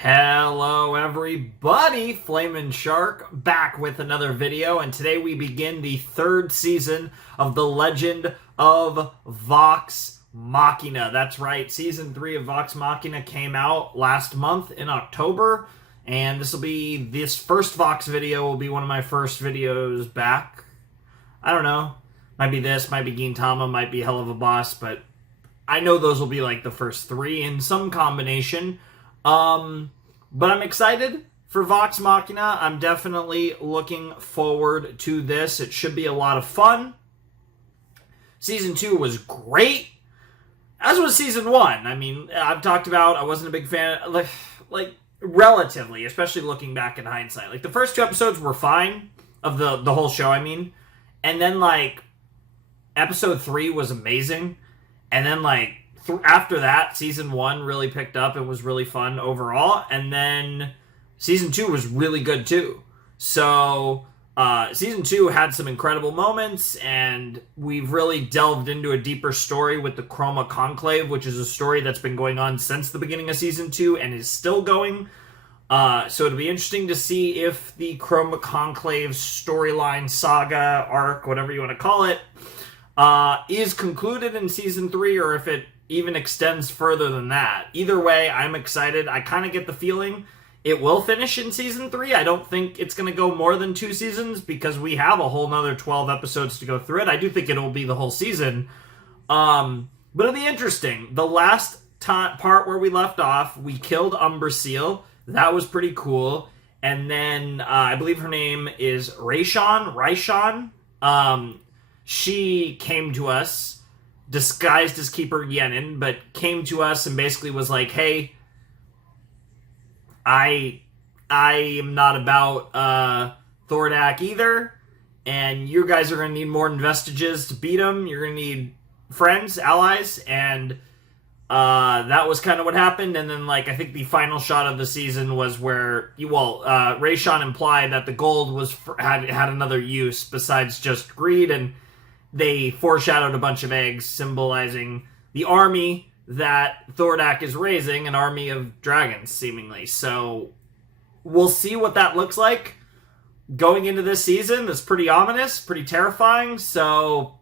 Hello everybody, Flamin' Shark back with another video, and today we begin the third season of The Legend of Vox Machina. That's right, season 3 of Vox Machina came out last month in October, and this first Vox video will be one of my first videos back. I don't know, might be this, might be Gintama, might be Hell of a Boss, but I know those will be like the first 3 in some combination. But I'm excited for Vox Machina. I'm definitely looking forward to this. It should be a lot of fun. Season 2 was great, as was Season 1. I mean, I've talked about, I wasn't a big fan, like relatively, especially looking back in hindsight. Like, the first 2 episodes were fine, of the whole show, I mean. And then, like, episode 3 was amazing. And then, like, after that, season 1 really picked up and was really fun overall, and then season 2 was really good too. So season 2 had some incredible moments, and we've really delved into a deeper story with the Chroma Conclave, which is a story that's been going on since the beginning of season 2 and is still going. So it'll be interesting to see if the Chroma Conclave storyline, saga, arc, whatever you want to call it, is concluded in season 3, or if it even extends further than that. Either way, I'm excited. I kind of get the feeling it will finish in season 3. I don't think it's going to go more than 2 seasons because we have a whole nother 12 episodes to go through it. I do think it'll be the whole season. But it'll be interesting. The last part where we left off, we killed Umbrasil. That was pretty cool. And then I believe her name is Raishan. She came to us disguised as Keeper Yenin, but came to us and basically was like, hey, I am not about Thordak either, and you guys are going to need more vestiges to beat him. You're going to need friends, allies, and that was kind of what happened. And then, like, I think the final shot of the season was where, Raishan implied that the gold had another use besides just greed, and they foreshadowed a bunch of eggs symbolizing the army that Thordak is raising, an army of dragons, seemingly. So we'll see what that looks like going into this season. That's pretty ominous, pretty terrifying, so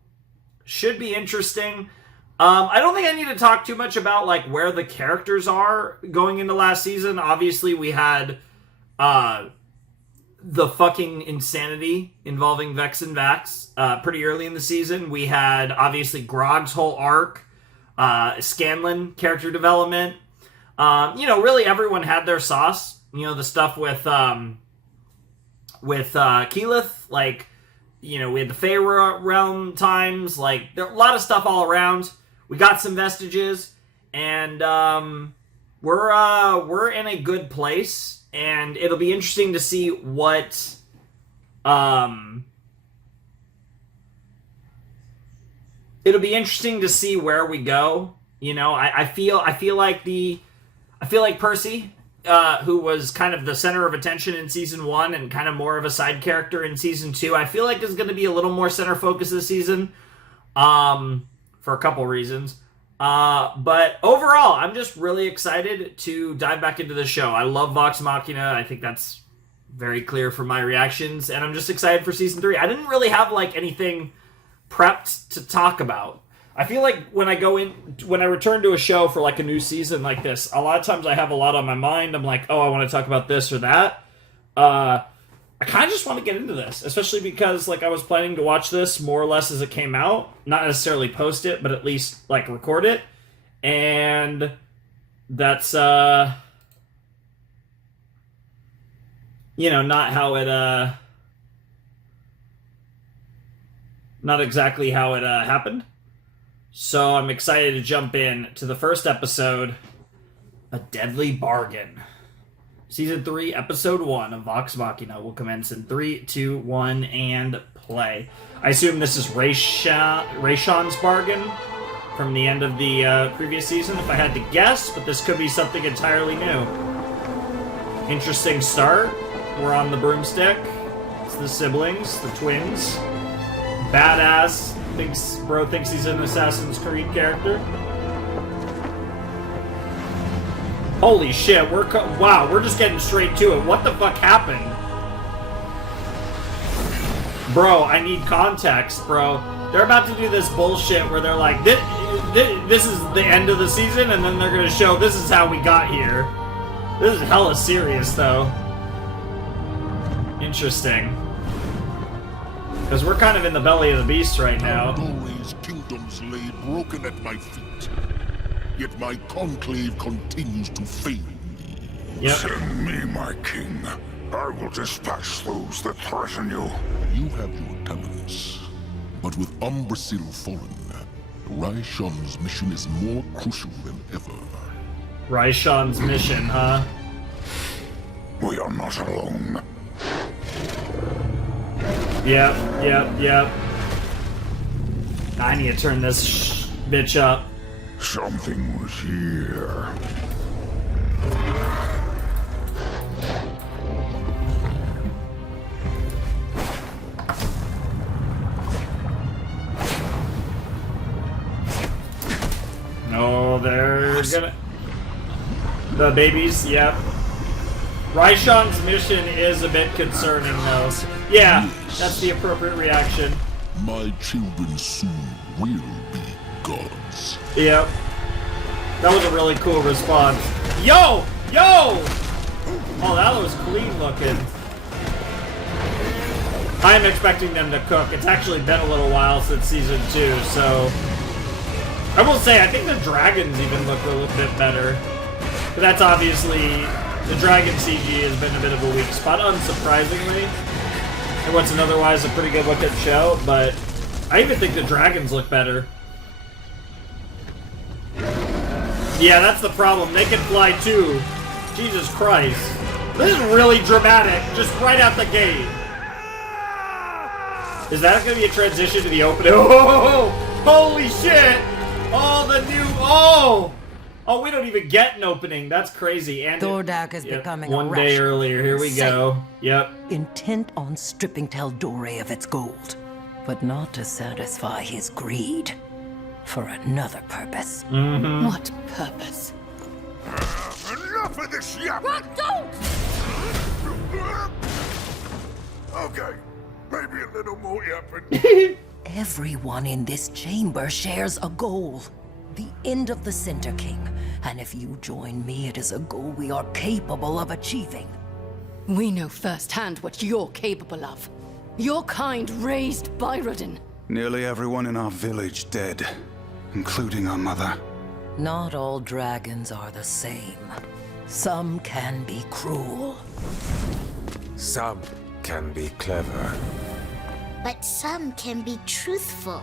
should be interesting. I don't think I need to talk too much about like where the characters are going into last season. Obviously, we had the fucking insanity involving Vex and Vax pretty early in the season. We had, obviously, Grog's whole arc, Scanlan character development. Really everyone had their sauce. The stuff with Keyleth, like, we had the Fey Realm times, like, there a lot of stuff all around. We got some vestiges, and we're in a good place. And it'll be interesting to see what, it'll be interesting to see where we go. I feel like Percy, who was kind of the center of attention in season 1 and kind of more of a side character in season 2, I feel like is going to be a little more center focus this season, for a couple reasons. But overall, I'm just really excited to dive back into the show. I love Vox Machina. I think that's very clear from my reactions, and I'm just excited for season 3. I didn't really have like anything prepped to talk about. I feel like when I return to a show for like a new season like this, a lot of times I have a lot on my mind. I'm like, oh, I want to talk about this or that. I kind of just want to get into this, especially because, like, I was planning to watch this more or less as it came out. Not necessarily post it, but at least, like, record it. And that's, not how it, not exactly how it, happened. So I'm excited to jump in to the first episode, A Deadly Bargain. Season 3, Episode 1 of Vox Machina will commence in 3, 2, 1, and play. I assume this is Raishan's bargain from the end of the previous season, if I had to guess, but this could be something entirely new. Interesting start. We're on the broomstick. It's the siblings, the twins. Badass. Bro thinks he's an Assassin's Creed character. Holy shit, wow, we're just getting straight to it. What the fuck happened? Bro, I need context, bro. They're about to do this bullshit where they're like, this is the end of the season, and then they're gonna show this is how we got here. This is hella serious, though. Interesting. Because we're kind of in the belly of the beast right now. Always kingdoms lay broken at my feet. Yet my conclave continues to fail me. Yep. Send me, my king. I will dispatch those that threaten you. You have your talents. But with Umbrasil fallen, Raishan's mission is more crucial than ever. Raishan's mission, huh? We are not alone. Yep. I need to turn this bitch up. Something was here. No, they're gonna... The babies, yep. Raishan's mission is a bit concerning, though. Yeah, that's the appropriate reaction. My children soon will be gods. Yep. That was a really cool response. Yo! Yo! Oh, that was clean looking. I'm expecting them to cook. It's actually been a little while since season 2, so... I will say, I think the dragons even look a little bit better. But that's obviously... The dragon CG has been a bit of a weak spot, unsurprisingly. And what's an otherwise a pretty good looking show, but... I even think the dragons look better. Yeah, that's the problem. They can fly too. Jesus Christ. This is really dramatic, just right out the gate. Is that going to be a transition to the opening? Oh, holy shit! Oh, the new... Oh! Oh, we don't even get an opening. That's crazy. And Thordak is becoming a one day earlier. Here we go. Yep. Intent on stripping Teldore of its gold, but not to satisfy his greed. For another purpose. Mm-hmm. What purpose? Enough of this yap! What? Don't! Okay, maybe a little more yapping. Everyone in this chamber shares a goal. The end of the Center King. And if you join me, it is a goal we are capable of achieving. We know firsthand what you're capable of. Your kind raised Byrodin. Nearly everyone in our village dead, including our mother. Not all dragons are the same. Some can be cruel. Some can be clever. But some can be truthful.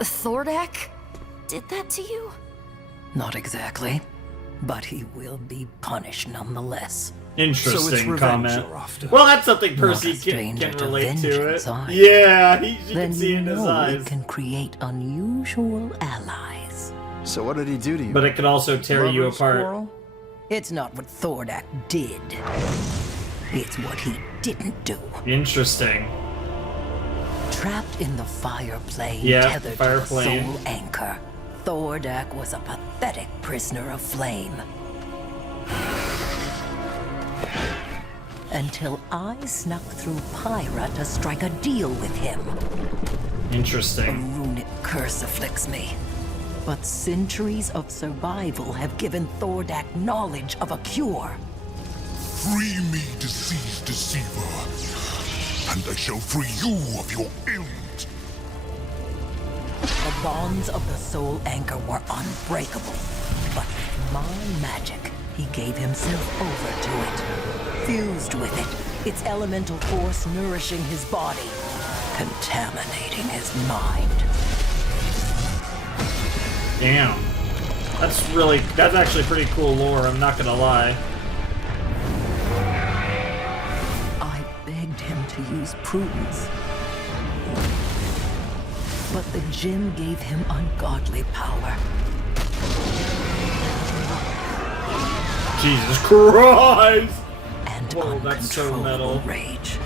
Thordak did that to you? Not exactly, but he will be punished nonetheless. Interesting So it's revenge comment. you're after. Well, that's something Percy Not a stranger can to relate to it. vengeance, are you? Yeah, you Then can see you in his know eyes. it can create unusual allies. So what did he do to you? But it could also tear you Lovers' apart. quarrel? It's not what Thordak did. It's what he didn't do. Interesting. Trapped in the fire plane, Yeah, tethered fire to the plane. soul anchor, Thordak was a pathetic prisoner of flame. Until I snuck through Pyra to strike a deal with him. A Interesting. runic curse afflicts me. But centuries of survival have given Thordak knowledge of a cure. Free me, diseased deceiver, and I shall free you of your ailment. The bonds of the soul anchor were unbreakable. But with my magic, he gave himself over to it. Fused with it, its elemental force nourishing his body, contaminating his mind. Damn. That's actually pretty cool lore, I'm not gonna lie. I begged him to use prudence. But the gem gave him ungodly power. Jesus Christ! And Whoa, that's so uncontrollable metal. rage.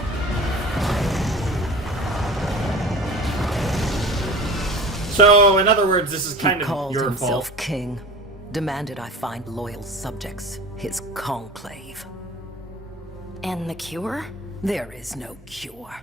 So, in other words, this is He kind of called your himself fault. king, demanded I find loyal subjects, his conclave. And the cure? There is no cure.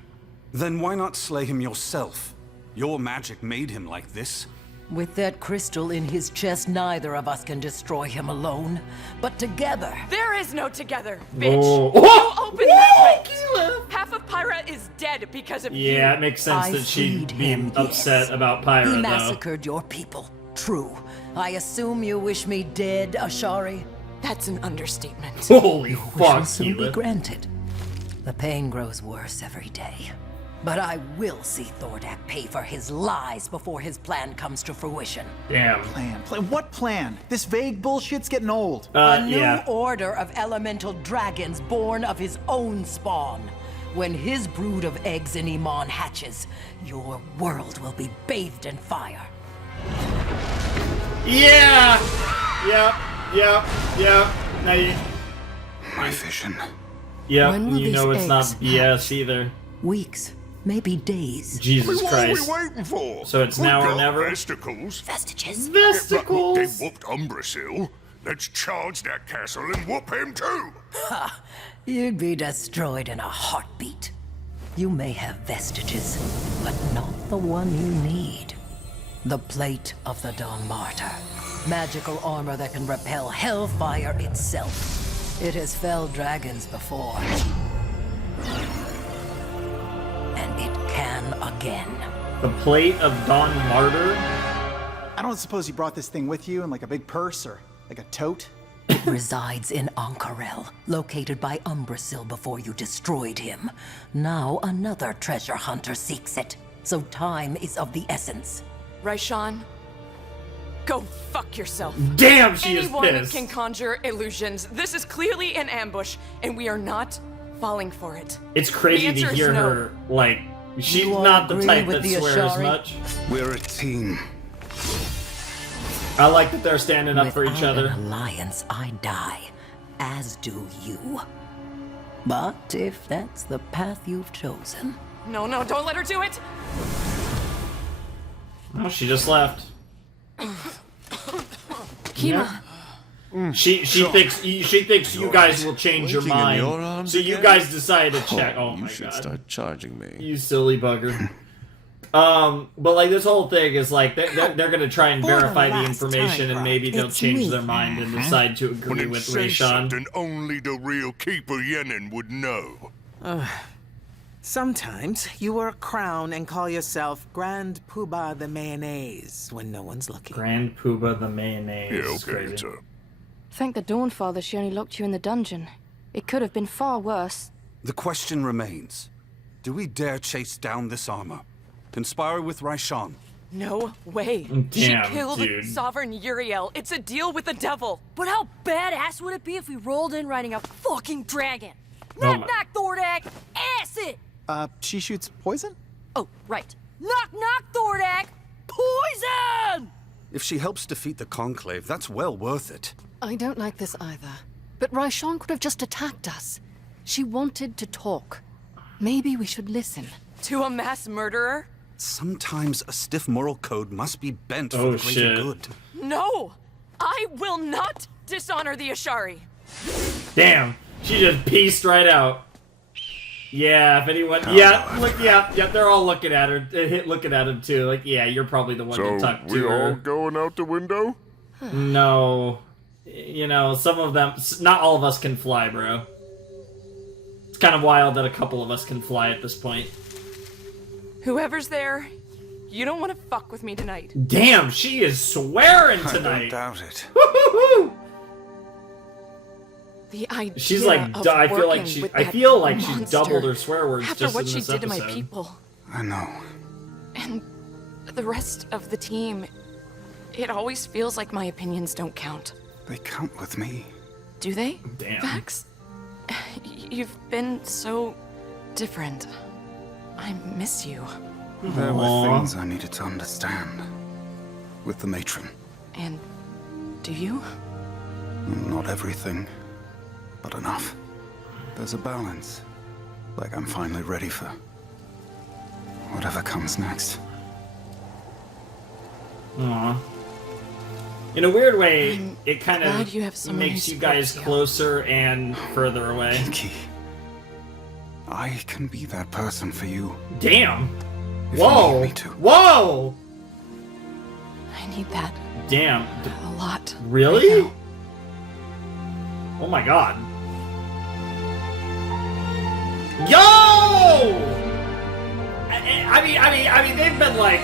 Then why not slay him yourself? Your magic made him like this. With that crystal in his chest, neither of us can destroy him alone. But together, There is no together, bitch. Oh. You opened that rift. Half of Pyra is dead because of you. Yeah, it makes sense I that she'd freed be him, upset yes. about He Pyra, though. massacred your people. True. I assume you wish me dead, Ashari? That's an understatement. Holy Wish will fuck, soon be Keela. granted. The pain grows worse every day. But I will see Thordak pay for his lies before his plan comes to fruition. Damn. Plan? What plan? This vague bullshit's getting old. A new Yeah. order of elemental dragons born of his own spawn. When his brood of eggs in Iman hatches, your world will be bathed in fire. Yeah! Yep. Now you... My vision. Yep, When will you know these it's not eggs BS either. Weeks, maybe days. Jesus What are we Christ. waiting for? So it's now or We've got never? Vesticles. Vestiges. They Vesticles! whooped Umbrasil. Let's charge that castle and whoop him too. You'd be destroyed in a heartbeat. You may have vestiges, but not the one you need. The Plate of the Dawn Martyr. Magical armor that can repel hellfire itself. It has felled dragons before. And it can again. The Plate of Dawn Martyr? I don't suppose you brought this thing with you in like a big purse or like a tote? It resides in Ank'Harel, located by Umbrasil before you destroyed him. Now another treasure hunter seeks it, so time is of the essence. Raishan, go fuck yourself. Damn, she Anyone is pissed. can conjure illusions. This is clearly an ambush, and we are not falling for it. It's The crazy answer to is hear no. her, like, she's You all not the agree type with that the swears Ashari? much. We're a team. I like that they're standing up for each Without other. an alliance, I die, as do you. But if that's the path you've chosen, No, don't let her do it. Oh, she just left. Kima, She thinks you guys will change your Winking in your mind. arms So you again? guys decide to check. Oh You my should god. start charging me. You silly bugger. But like this whole thing is like they're gonna try and For the verify the last information time, and maybe they'll it's change me. their mind and decide to agree When it with says Raishan. something only the real Keeper Yenin would know. Sometimes you wear a crown and call yourself Grand Poobah the Mayonnaise when no one's looking. Grand Poobah the mayonnaise. Yeah, is okay, crazy. it's thank the Dawnfather she only locked you in the dungeon. It could have been far worse. The question remains. Do we dare chase down this armor? Conspire with Raishan? No way. Damn, She killed dude. Sovereign Uriel. It's a deal with the devil. But how badass would it be if we rolled in riding a fucking dragon? Oh Knock, my- knock, Thordak! Acid! She shoots poison? Oh, right. Knock, knock, Thordak! Poison! If she helps defeat the Conclave, that's well worth it. I don't like this either. But Raishan could have just attacked us. She wanted to talk. Maybe we should listen. To a mass murderer? Sometimes a stiff moral code must be bent for Oh, the greater shit. good. No! I will not dishonor the Ashari. Damn, she just pieced right out. Yeah, if anyone, yeah, they're all looking at her, looking at him too. Like, yeah, you're probably the one to So, talk to we all her. going out the window? No, you know, some of them, not all of us can fly, bro. It's kind of wild that a couple of us can fly at this point. Whoever's there, you don't want to fuck with me tonight. Damn, she is swearing I don't tonight. doubt it. Woo-hoo-hoo. The idea She's like, of I feel like working she, with I that feel like she's monster doubled her swear words after just what in she this did to episode. my people I know. and the rest of the team. It always feels like my opinions don't count. They count with me. Do they? Damn. Vax? You've been so different. I miss you. There Aw. were things I needed to understand. With the matron. And do you? Not everything, but enough. There's a balance. Like I'm finally ready for whatever comes next. Aw. In a weird way, it kind glad of you have someone makes who you guys supports you. closer and further away. Pinky, I can be that person for you. Damn. If you Whoa. need me to. Whoa. I need that Damn. a lot. Really? right now. Oh my god. Yo! I mean, they've been like,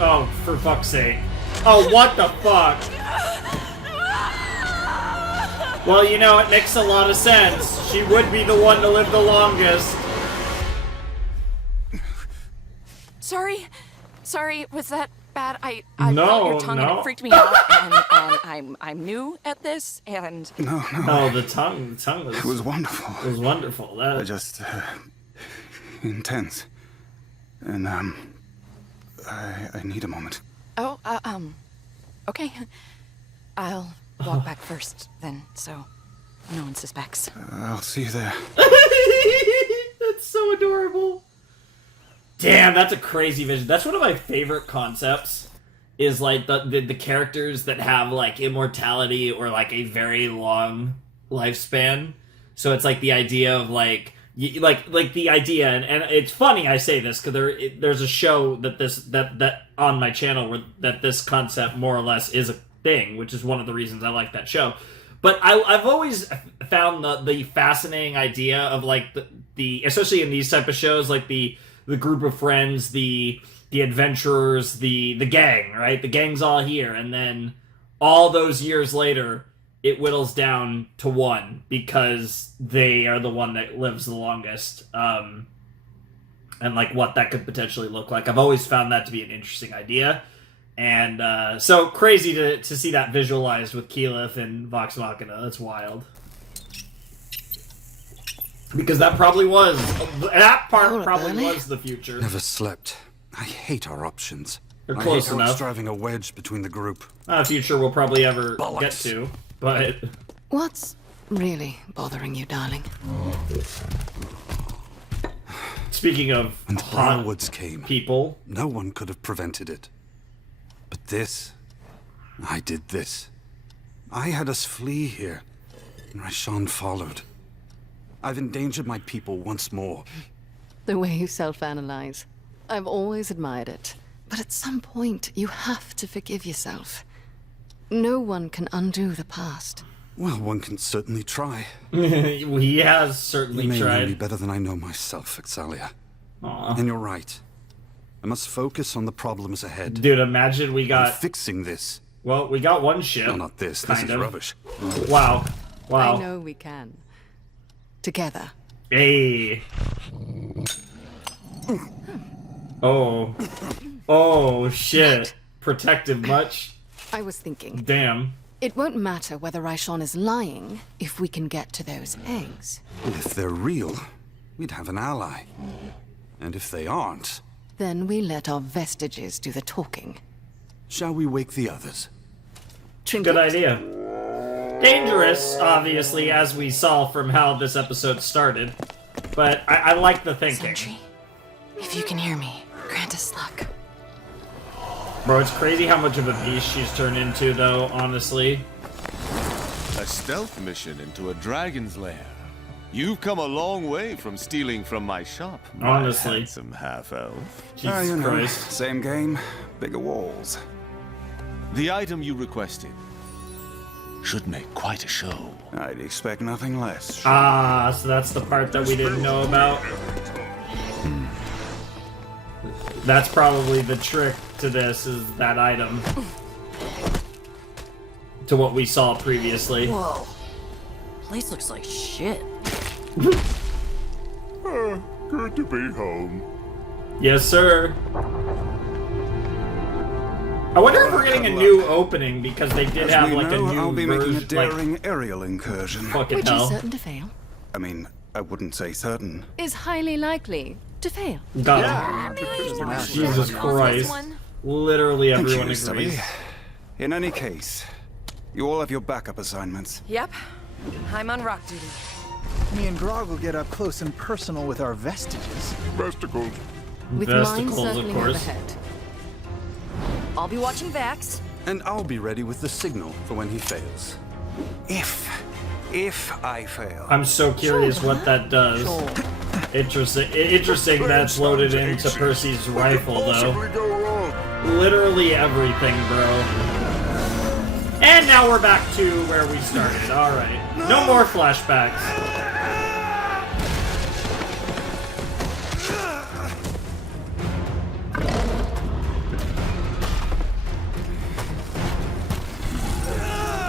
oh, for fuck's sake. Oh, what the fuck? Well, you know, it makes a lot of sense. She would be the one to live the longest. Sorry, was that bad? I No, felt your tongue and no. it freaked me out, and I'm new at this, and No. Oh, the tongue was... It was wonderful. It was wonderful. That... Just intense. And I need a moment. okay. I'll walk back first then, so no one suspects. I'll see you there. That's so adorable. Damn, that's a crazy vision. That's one of my favorite concepts. Is like the characters that have like immortality or like a very long lifespan. So it's like the idea of like the idea, and it's funny I say this because there's a show that on my channel where that this concept more or less is a thing, which is one of the reasons I like that show. But I've always found the fascinating idea of like the especially in these type of shows, like the group of friends, the adventurers, the gang, right? The gang's all here, and then all those years later, it whittles down to one because they are the one that lives the longest. And like what that could potentially look like. I've always found that to be an interesting idea. And so crazy to see that visualized with Keyleth and Vox Machina. That's wild. Because that probably was, that part probably was the future. Never slept. I hate our options. They're close I hate how enough. it's driving a wedge between the group. Not a future we'll probably ever Bollocks. get to, but... What's really bothering you, darling? Speaking of When the hot Woods came, people... no one could have prevented it. But this, I did this. I had us flee here, and Raishan followed. I've endangered my people once more. The way you self-analyze. I've always admired it. But at some point, you have to forgive yourself. No one can undo the past. Well, one can certainly try. He has certainly You may know me tried. better than I know myself, Vexalia. Aw. And you're right. I must focus on the problems ahead. Dude, imagine we I'm got... fixing this. Well, we got one ship. No, not this. This kind is of. rubbish. Wow. Wow. I know we can. Together. Hey. Oh. Oh, shit. Protective much? I was thinking, Damn. it won't matter whether Raishan is lying if we can get to those eggs. If they're real, we'd have an ally. And if they aren't, Then we let our vestiges do the talking. shall we wake the others? Good idea. Dangerous, obviously, as we saw from how this episode started. But I like the thinking. Sentry, if you can hear me, grant us luck. Bro, it's crazy how much of a beast she's turned into, though, honestly. A stealth mission into a dragon's lair. You've come a long way from stealing from my shop, my Honestly. handsome half-elf. Jesus you know, Christ. same game, bigger walls. The item you requested should make quite a show. I'd expect nothing less. Ah, so that's the part that we didn't know about. That's probably the trick to this, is that item. To what we saw previously. Whoa. Place looks like shit. Good to be home. Yes, sir. I wonder if we're getting a new opening, because they did As have we like know, a new I'll be making a version. Like, daring aerial incursion. fucking Which hell. is certain to fail. I mean, I wouldn't say certain. Is highly likely to fail. God. Jesus Christ. Literally Thank everyone you, agrees. Stubby. In any case, you all have your backup assignments. Yep. I'm on rock duty. Me and Grog will get up close and personal with our vestiges. Vesticles. With mine Vesticles, of circling course. overhead. I'll be watching Vax. And I'll be ready with the signal for when he fails. If I fail. I'm so curious what that does. Interesting that's loaded into Percy's rifle, though. Literally everything, bro. And now we're back to where we started. Alright. No more flashbacks.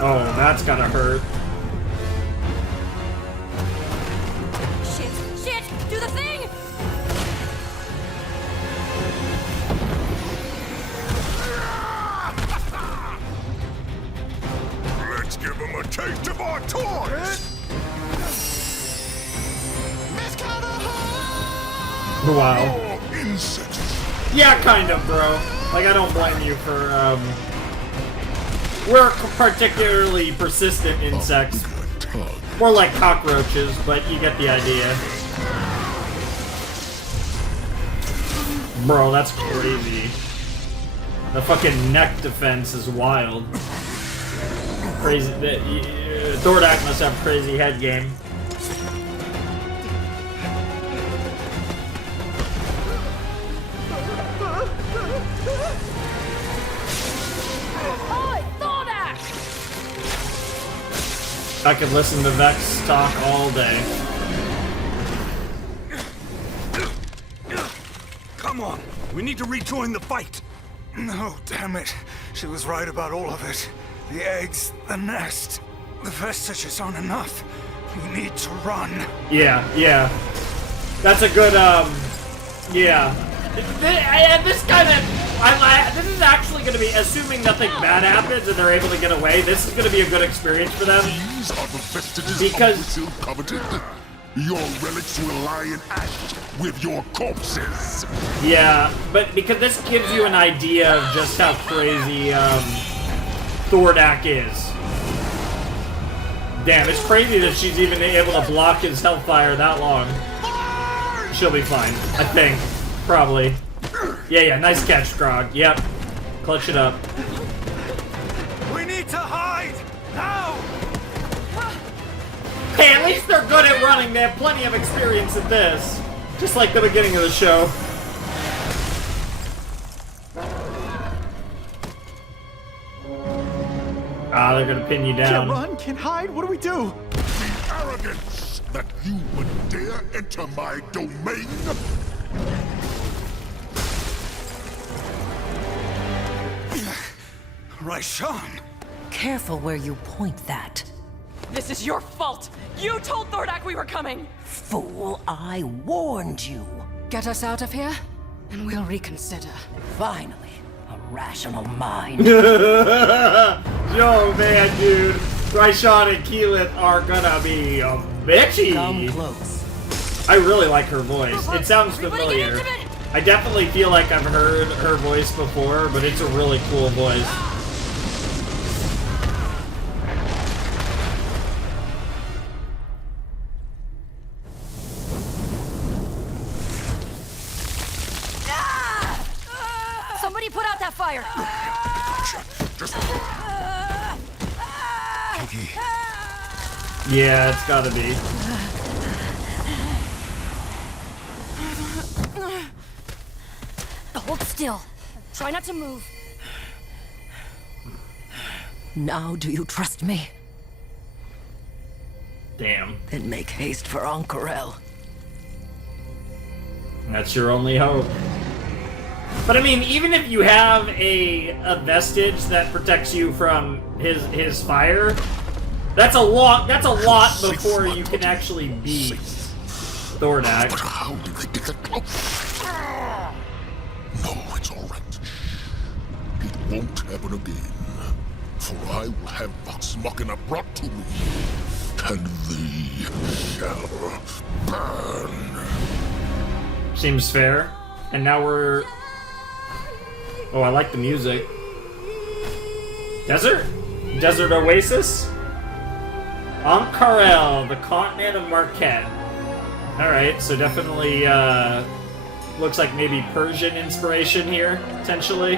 Oh, that's gotta hurt. Shit! Do the thing! Let's give him a taste of our toys! Wow. Yeah, kind of, bro. Like, I don't blame you for, we're particularly persistent insects. More like cockroaches, but you get the idea. Bro, that's crazy. The fucking neck defense is wild. Crazy. Thordak must have crazy head game. I could listen to Vex talk all day. Come on, we need to rejoin the fight. No, damn it. She was right about all of it. The eggs, the nest. The Vexations aren't enough. We need to run. Yeah. That's a good, yeah. This kind of... this is actually going to be, assuming nothing bad happens and they're able to get away, this is going to be a good experience for them. These are the vestiges because of the coveted. Your relics will lie in ash with your corpses. Yeah, but because this gives you an idea of just how crazy Thordak is. Damn, it's crazy that she's even able to block his hellfire that long. She'll be fine, I think. Probably. Yeah, nice catch, Grog. Yep. Clutch it up. We need to hide! Now! Hey, at least they're good at running. They have plenty of experience at this. Just like the beginning of the show. Ah, they're gonna pin you down. Can't run, can't hide, what do we do? The arrogance that you would dare enter my domain. Raishan! Careful where you point that. This is your fault! You told Thordak we were coming! Fool, I warned you. Get us out of here, and we'll reconsider. Finally, a rational mind. Yo, man, dude. Raishan and Keelan are gonna be bitchy. Come close. I really like her voice. It sounds familiar. I definitely feel like I've heard her voice before, but it's a really cool voice. Somebody put out that fire! Yeah, it's gotta be. Hold still. Try not to move. Now do you trust me? Damn. Then make haste for Ank'Harel. That's your only hope. But I mean, even if you have a vestige that protects you from his fire, that's a lot before you can actually beat Thordak. But how did they get that close? No, it's all right. It won't happen again. For I will have Vox Machina brought to me, and thee shall burn. Seems fair. And now we're... Oh, I like the music. Desert? Desert Oasis? Ank'Harel, the continent of Marquette. Alright, so definitely, looks like maybe Persian inspiration here, potentially.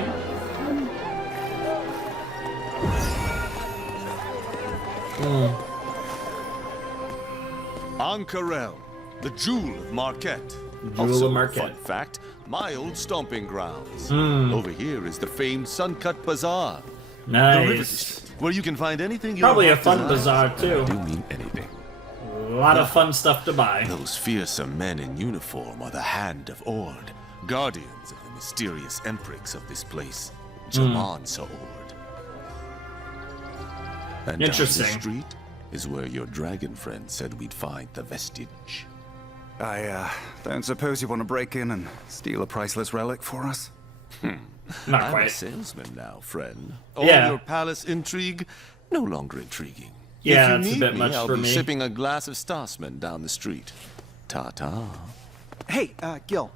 Ank'Harel, the jewel of Marquette. Jewel of Marquette. Fun fact, my old stomping grounds. Over here is the famed Suncut Bazaar. Nice. The River District, where you can find anything you Probably a want fun to bazaar, too. I do mean anything. A lot of fun stuff to buy. Those fearsome men in uniform are the Hand of Ord, guardians of the mysterious emprix of this place, Jaman Sa'ord. And Interesting. down the street is where your dragon friend said we'd find the vestige. I don't suppose you want to break in and steal a priceless relic for us? Not I'm quite. a salesman now, friend. All Yeah. your palace intrigue, no longer intriguing. Yeah, if it's you a need bit me, much I'll for be me. sipping a glass of Stassman down the street. Ta-ta. Hey, Gil,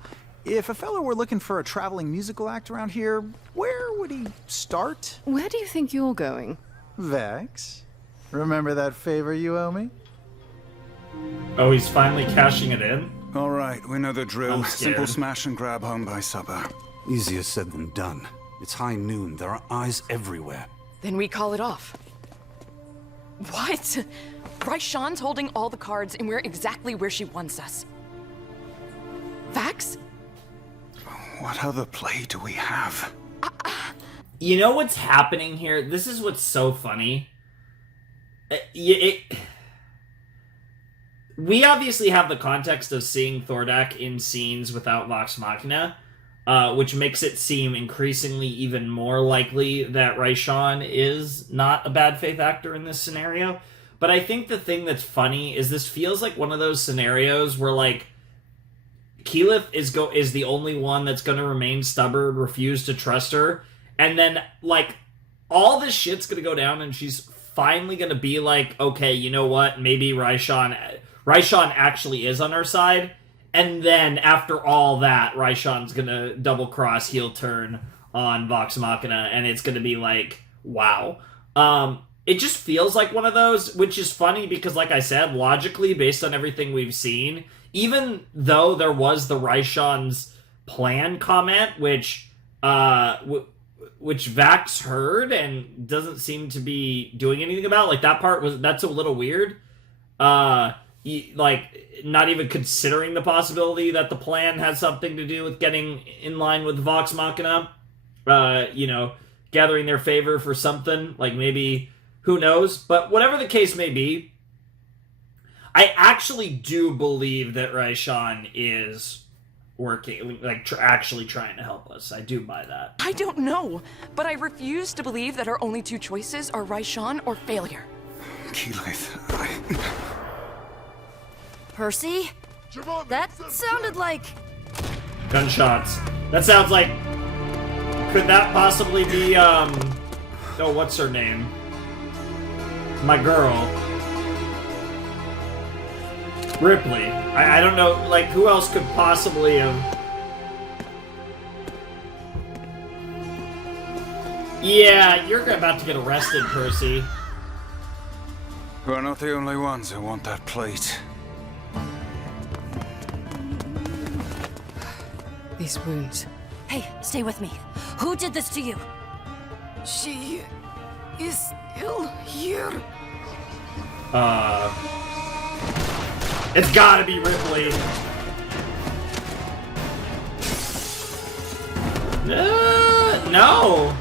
if a fellow were looking for a traveling musical act around here, where would he start? Where do you think you're going? Vex. Remember that favor you owe me? Oh, he's finally cashing it in? All right, we know the drill. I'm scared. Simple smash and grab home by supper. Easier said than done. It's high noon. There are eyes everywhere. Then we call it off. What? Raishan's holding all the cards and we're exactly where she wants us. Vax? What other play do we have? You know what's happening here? This is what's so funny. We obviously have the context of seeing Thordak in scenes without Vox Machina, which makes it seem increasingly even more likely that Raishan is not a bad faith actor in this scenario. But I think the thing that's funny is this feels like one of those scenarios where, like, Keyleth is the only one that's going to remain stubborn, refuse to trust her, and then, like, all this shit's going to go down and she's finally going to be like, okay, you know what, maybe Raishan actually is on our side, and then after all that, Raishan's going to double-cross, heel turn on Vox Machina, and it's going to be like, wow. It just feels like one of those, which is funny because, like I said, logically, based on everything we've seen, even though there was the Raishan's plan comment, which Vax heard and doesn't seem to be doing anything about, like, that's a little weird. Like, not even considering the possibility that the plan has something to do with getting in line with Vox Machina, gathering their favor for something, like maybe, who knows? But whatever the case may be, I actually do believe that Raishan is working, like, actually trying to help us. I do buy that. I don't know, but I refuse to believe that our only two choices are Raishan or failure. Keyleth, Percy? That sounded like... Gunshots. That sounds like... Could that possibly be, oh, what's her name? My girl. Ripley. I don't know, like, who else could possibly have... Yeah, you're about to get arrested, Percy. we're not the only ones who want that plate. These wounds. Hey, stay with me. Who did this to you? She is still here. It's gotta be Ripley. No.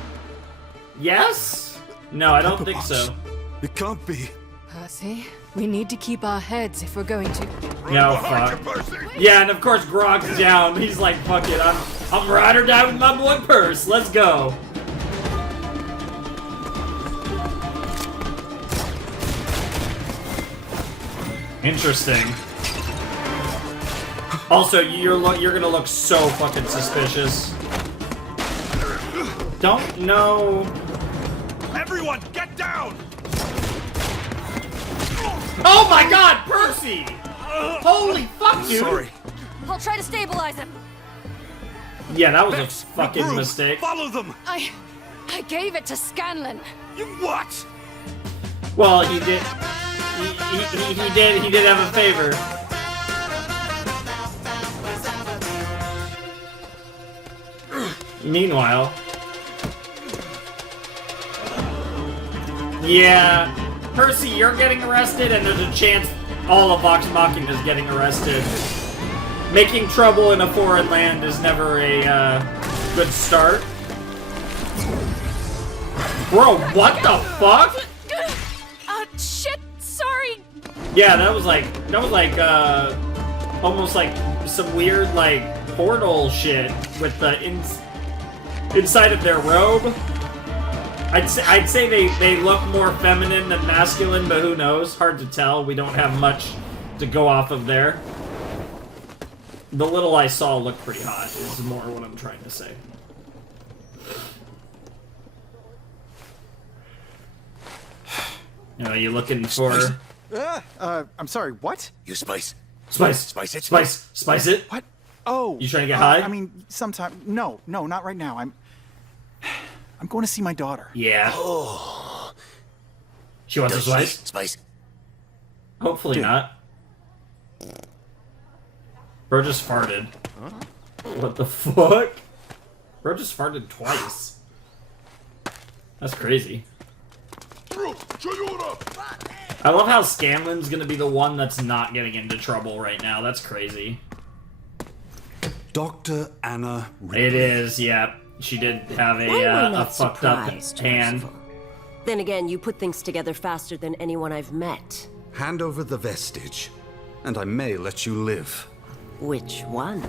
Yes? No, I don't think so. It can't be. Percy, we need to keep our heads if we're going to... No, fuck. Yeah, and of course Grog's down. He's like, fuck it, I'm ride or die with my boy Purse. Let's go. Interesting. Also, you're gonna look so fucking suspicious. Don't know. Everyone, get down! Oh my God, Percy! Holy fuck, dude! Sorry. I'll try to stabilize him. Yeah, that was a fucking mistake. Follow them! I gave it to Scanlan. You what? Well, he did. He did have a favor. Meanwhile, yeah, Percy, you're getting arrested, and there's a chance all of Vox Machina is getting arrested. Making trouble in a foreign land is never a good start. Bro, what the fuck? Shit, sorry. Yeah, that was like, almost like some weird, like, portal shit with the inside of their robe. I'd say they look more feminine than masculine, but who knows? Hard to tell. We don't have much to go off of there. The little I saw looked pretty hot, is more what I'm trying to say. You know, you looking for... I'm sorry, what? You spice. Spice it? What? Oh. You trying to get high? I mean, sometime. No, not right now. I'm going to see my daughter. Yeah. Oh. She wants a spice? Spice. Hopefully not. Bro just farted. Huh? What the fuck? Bro just farted twice. That's crazy. I love how Scanlan's gonna be the one that's not getting into trouble right now. That's crazy. Dr. Anna Ripley. It is, yeah. She did have a fucked up hand. Then again, you put things together faster than anyone I've met. Hand over the vestige, and I may let you live. Which one?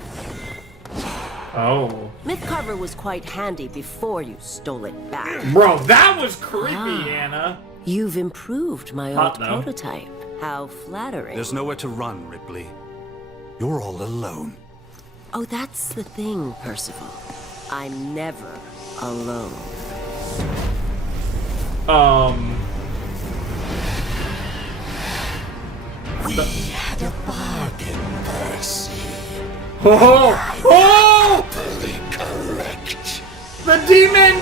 Oh. Mythcarver was quite handy before you stole it back. Bro, that was creepy, Anna. You've improved my Hot, old though. prototype. How flattering. There's nowhere to run, Ripley. You're all alone. Oh, that's the thing, Percival. I'm never alone. We had a bargain, Percy. Oh! Correct. The demon!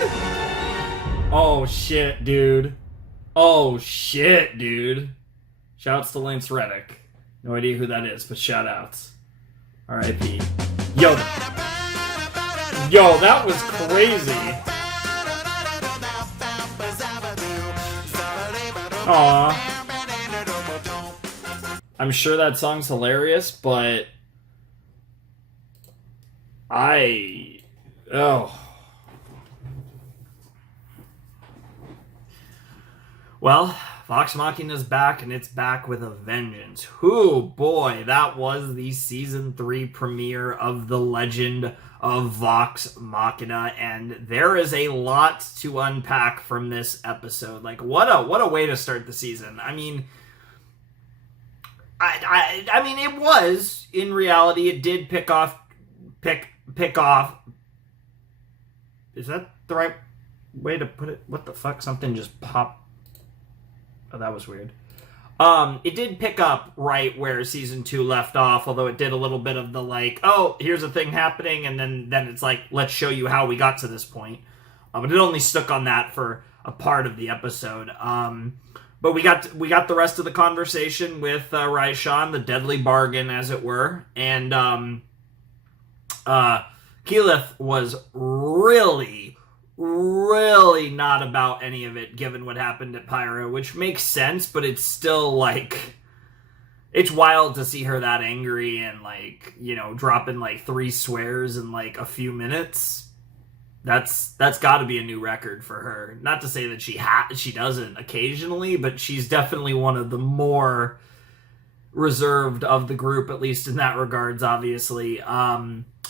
Oh shit, dude. Oh shit, dude. Shouts to Lance Reddick. No idea who that is, but shout outs. R.I.P. Yo, that was crazy. Aw. I'm sure that song's hilarious, but Well, Vox Machina's back, and it's back with a vengeance. Whoo, boy, that was the Season 3 premiere of The Legend of Vox Machina, and there is a lot to unpack from this episode. Like, what a way to start the season. I mean, I mean, it was, in reality, it did pick off... Is that the right way to put it? What the fuck? Something just popped. Oh, that was weird. It did pick up right where Season 2 left off, although it did a little bit of the, like, oh, here's a thing happening, and then it's like, let's show you how we got to this point. But it only stuck on that for a part of the episode. But we got the rest of the conversation with Raishan, the deadly bargain, as it were, and Keyleth was really not about any of it, given what happened at Pyro, which makes sense, but it's still, like, it's wild to see her that angry and, like, you know, dropping, like, 3 swears in, like, a few minutes. That's got to be a new record for her. Not to say that she doesn't occasionally, but she's definitely one of the more reserved of the group, at least in that regards, obviously.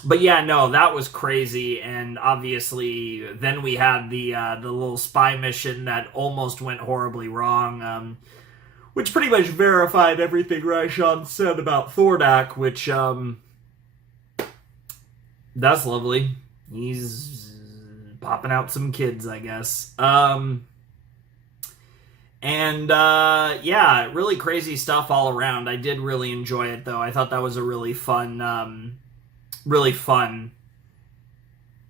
But yeah, no, that was crazy, and obviously then we had the little spy mission that almost went horribly wrong, which pretty much verified everything Raishan said about Thordak, which, that's lovely. He's popping out some kids, I guess. Yeah, really crazy stuff all around. I did really enjoy it, though. I thought that was a really fun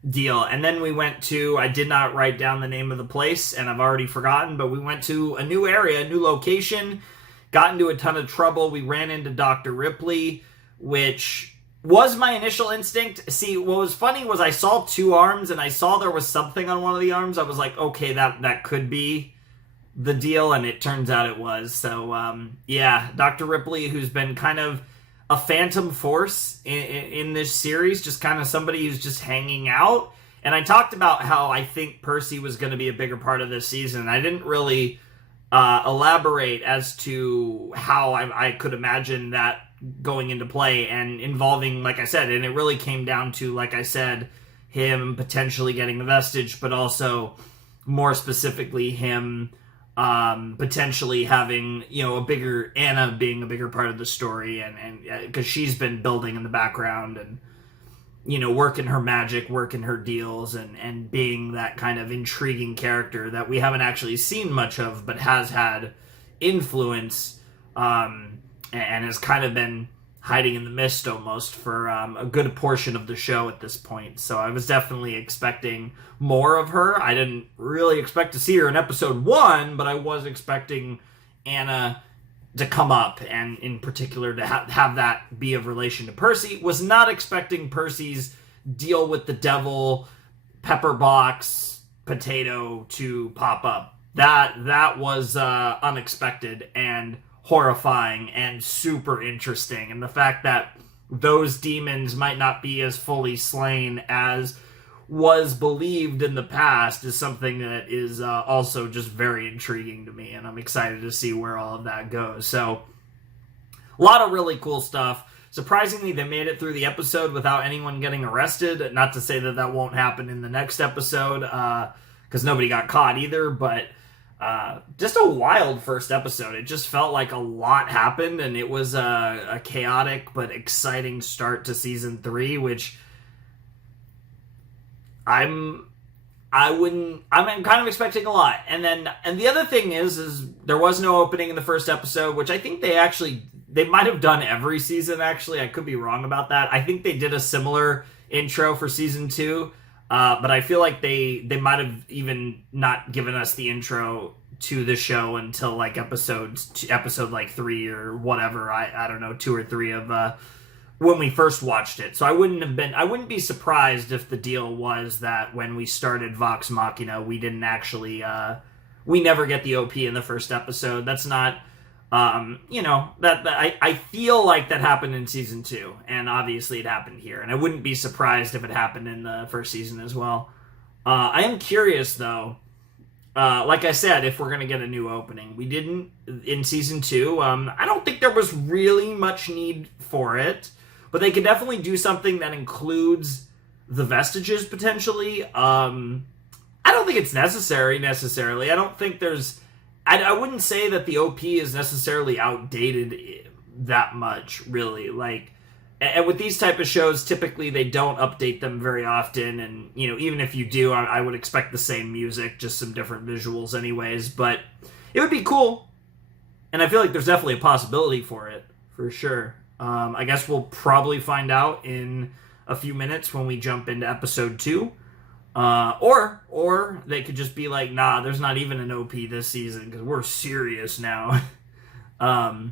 deal. And then we went to, I did not write down the name of the place, and I've already forgotten, but we went to a new area, a new location, got into a ton of trouble. We ran into Dr. Ripley, which was my initial instinct. See, what was funny was I saw 2 arms, and I saw there was something on one of the arms. I was like, okay, that could be the deal, and it turns out it was. So, yeah, Dr. Ripley, who's been kind of a phantom force in this series, just kind of somebody who's just hanging out. And I talked about how I think Percy was going to be a bigger part of this season. I didn't really elaborate as to how I could imagine that going into play and involving, like I said, and it really came down to, like I said, him potentially getting the vestige, but also more specifically him potentially having, a bigger, Anna being a bigger part of the story, and because she's been building in the background and, working her magic, working her deals, and being that kind of intriguing character that we haven't actually seen much of, but has had influence, and has kind of been hiding in the mist almost for a good portion of the show at this point. So I was definitely expecting more of her. I didn't really expect to see her in episode 1, but I was expecting Anna to come up, and in particular to have that be of relation to Percy. Was not expecting Percy's deal with the devil, pepper box, potato to pop up. That was unexpected and horrifying and super interesting. And the fact that those demons might not be as fully slain as was believed in the past is something that is also just very intriguing to me, and I'm excited to see where all of that goes. So, a lot of really cool stuff. Surprisingly, they made it through the episode without anyone getting arrested. Not to say that won't happen in the next episode, because nobody got caught either, but just a wild first episode. It just felt like a lot happened, and it was a chaotic but exciting start to season 3, which I'm kind of expecting a lot. And the other thing is there was no opening in the first episode, which I think they might have done every season, actually. I could be wrong about that. I think they did a similar intro for season 2, but I feel like they might have even not given us the intro to the show until like episode like 3 or whatever. I don't know, 2 or 3 of when we first watched it. So I wouldn't be surprised if the deal was that when we started Vox Machina, we didn't actually, we never get the OP in the first episode. That's not, I feel like that happened in season 2, and obviously it happened here. And I wouldn't be surprised if it happened in the first season as well. I am curious though, like I said, if we're going to get a new opening. We didn't in season 2. I don't think there was really much need for it. But they could definitely do something that includes the vestiges, potentially. I don't think it's necessarily. I don't think there's... I wouldn't say that the OP is necessarily outdated that much, really. Like, and with these type of shows, typically they don't update them very often. And, even if you do, I would expect the same music, just some different visuals anyways. But it would be cool. And I feel like there's definitely a possibility for it, for sure. I guess we'll probably find out in a few minutes when we jump into episode 2. Or they could just be like, nah, there's not even an OP this season because we're serious now. But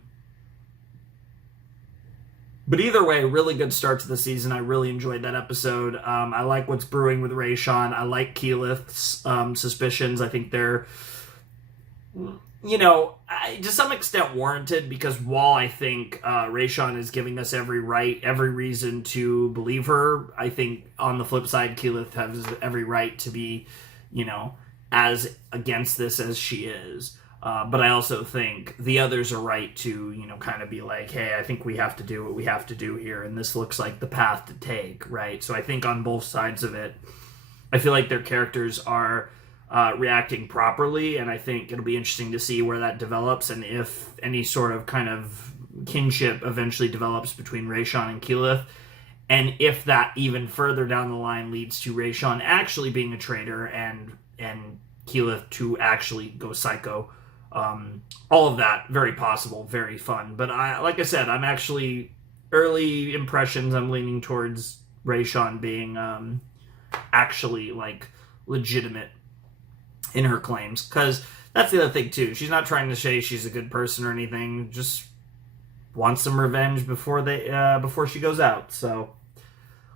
either way, really good start to the season. I really enjoyed that episode. I like what's brewing with Rayshawn. I like Keyleth's suspicions. I think they're... to some extent warranted, because while I think Rayshawn is giving us every reason to believe her, I think on the flip side, Keyleth has every right to be, as against this as she is. But I also think the others are right to, kind of be like, hey, I think we have to do what we have to do here, and this looks like the path to take, right? So I think on both sides of it, I feel like their characters are reacting properly, and I think it'll be interesting to see where that develops, and if any sort of kind of kinship eventually develops between Rayshawn and Keyleth, and if that even further down the line leads to Rayshawn actually being a traitor and Keyleth to actually go psycho. All of that, very possible, very fun. But like I said, I'm actually, early impressions, I'm leaning towards Rayshawn being actually like legitimate in her claims, because that's the other thing too. She's not trying to say she's a good person or anything. Just wants some revenge before she goes out. So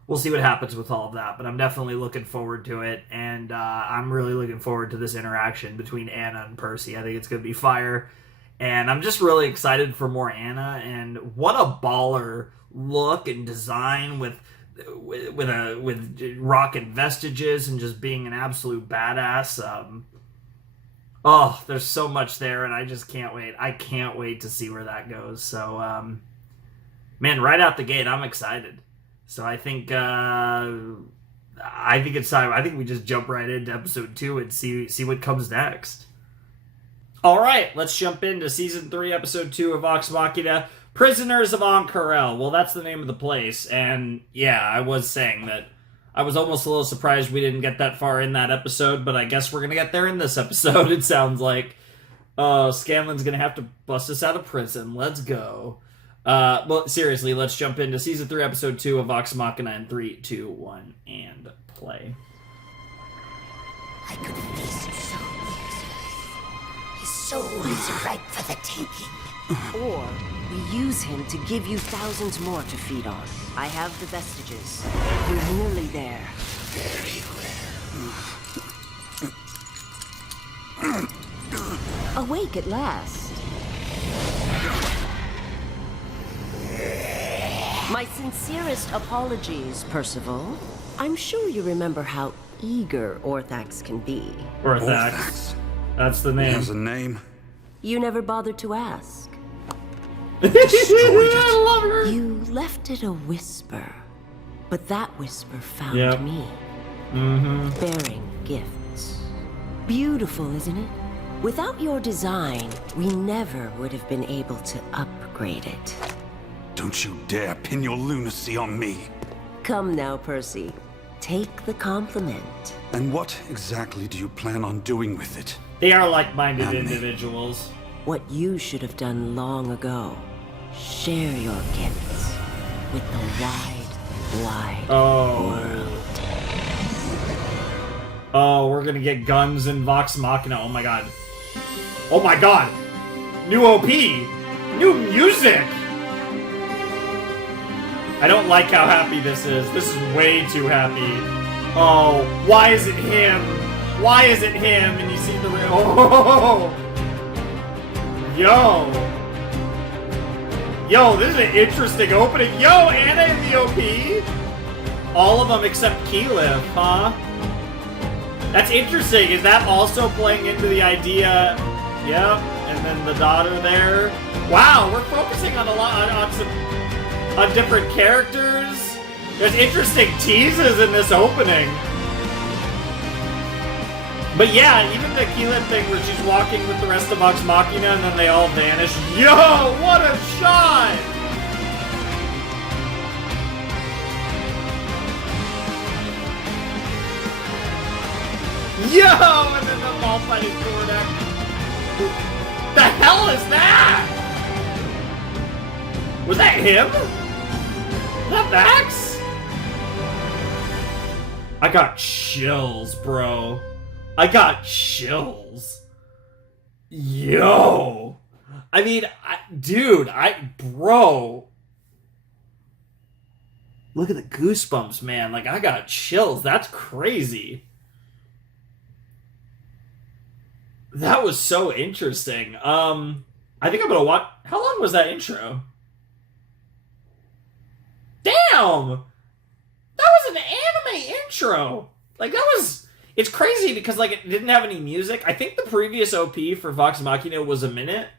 we'll see what happens with all of that. But I'm definitely looking forward to it, and I'm really looking forward to this interaction between Anna and Percy. I think it's going to be fire, and I'm just really excited for more Anna. And what a baller look and design with rocket vestiges and just being an absolute badass. Oh, there's so much there, and I just can't wait. I can't wait to see where that goes. So, man, right out the gate, I'm excited. So I think it's time. I think we just jump right into episode 2 and see what comes next. All right, let's jump into season 3, episode 2 of Vox Machina, Prisoners of Ank'Harel. Well, that's the name of the place, and yeah, I was saying that I was almost a little surprised we didn't get that far in that episode, but I guess we're gonna get there in this episode. It sounds like Scanlan's gonna have to bust us out of prison. Let's go. Well, seriously, let's jump into season 3, episode 2 of Vox Machina in 3, 2, 1, and play. I could face him so easily. His soul is ripe for the taking. Or we use him to give you thousands more to feed on. I have the vestiges. We're nearly there. Very well. Awake at last. My sincerest apologies, Percival. I'm sure you remember how eager Orthax can be. Orthax. That's the name. He has a name. You never bothered to ask. Destroyed it. I love her. You left it a whisper, but that whisper found me. Bearing gifts. Beautiful, isn't it? Without your design, we never would have been able to upgrade it. Don't you dare pin your lunacy on me. Come now, Percy. Take the compliment. And what exactly do you plan on doing with it? They are like-minded individuals. What you should have done long ago. Share your gifts with the wide world. Oh, we're gonna get guns in Vox Machina. Oh my god. Oh my god! New OP! New music! I don't like how happy this is. This is way too happy. Oh, why is it him? Why is it him? And you see the... Oh! Yo! Yo, this is an interesting opening. Yo, Anna in the OP? All of them except Keyleth, huh? That's interesting. Is that also playing into the idea? Yep. And then the daughter there. Wow, we're focusing on a lot on different characters. There's interesting teases in this opening. But yeah, even the Keyleth thing where she's walking with the rest of Vox Machina and then they all vanish. Yo, what a shot! Yo, and then them all fighting Thordak. The hell is that? Was that him? Was that Vax? I got chills, bro. I got chills. Yo. I mean, bro. Look at the goosebumps, man. Like, I got chills. That's crazy. That was so interesting. I think I'm gonna watch... How long was that intro? Damn! That was an anime intro! Like, that was... It's crazy because, like, it didn't have any music. I think the previous OP for Vox Machina was a minute.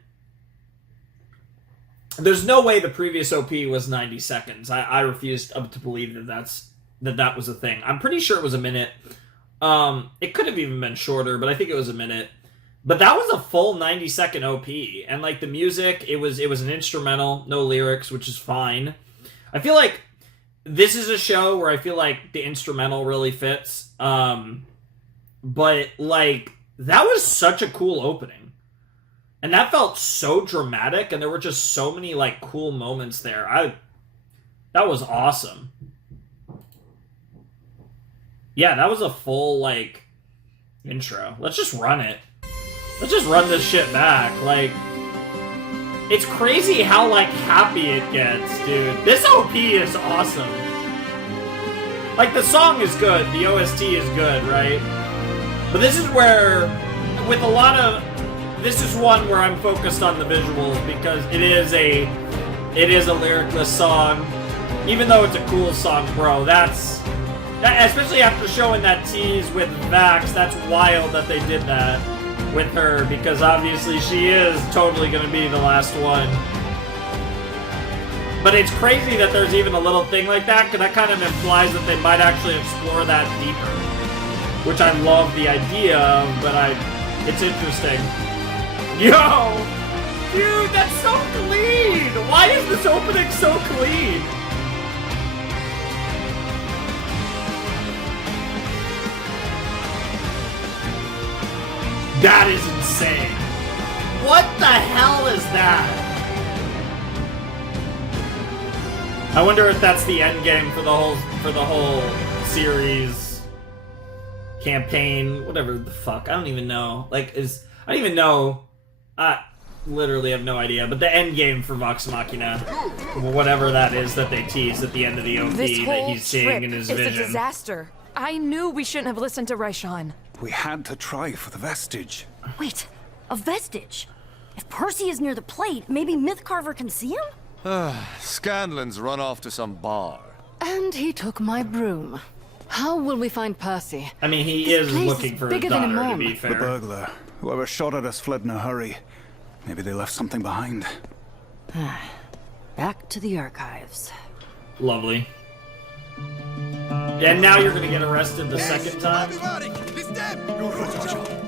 There's no way the previous OP was 90 seconds. I refuse to believe that was a thing. I'm pretty sure it was a minute. It could have even been shorter, but I think it was a minute. But that was a full 90-second OP. And, like, the music, it was an instrumental, no lyrics, which is fine. I feel like this is a show where I feel like the instrumental really fits. But, like, that was such a cool opening. And that felt so dramatic, and there were just so many, like, cool moments there. That was awesome. Yeah, that was a full, like, intro. Let's just run it. Let's just run this shit back. Like, it's crazy how, like, happy it gets, dude. This OP is awesome. Like, the song is good, the OST is good, right? But this is where, with a lot of, this is one where I'm focused on the visuals because it is a lyricless song. Even though it's a cool song, bro, especially after showing that tease with Vax, that's wild that they did that with her, because obviously she is totally gonna be the last one. But it's crazy that there's even a little thing like that, because that kind of implies that they might actually explore that deeper. Which I love the idea of, but it's interesting. Yo! Dude, that's so clean! Why is this opening so clean? That is insane. What the hell is that? I wonder if that's the end game for the whole series campaign, whatever the fuck. I don't even know. Like, I don't even know. I literally have no idea. But the end game for Vox Machina, whatever that is that they tease at the end of the OP that he's seeing in his vision. It's a disaster. I knew we shouldn't have listened to Raishan. We had to try for the vestige. Wait, a vestige? If Percy is near the plate, maybe Mythcarver can see him? Scanlan's run off to some bar. And he took my broom. How will we find Percy? I mean, he is looking for his daughter, to be fair. The burglar. Whoever shot at us fled in a hurry. Maybe they left something behind. Back to the archives. Lovely. And now you're gonna get arrested the second time?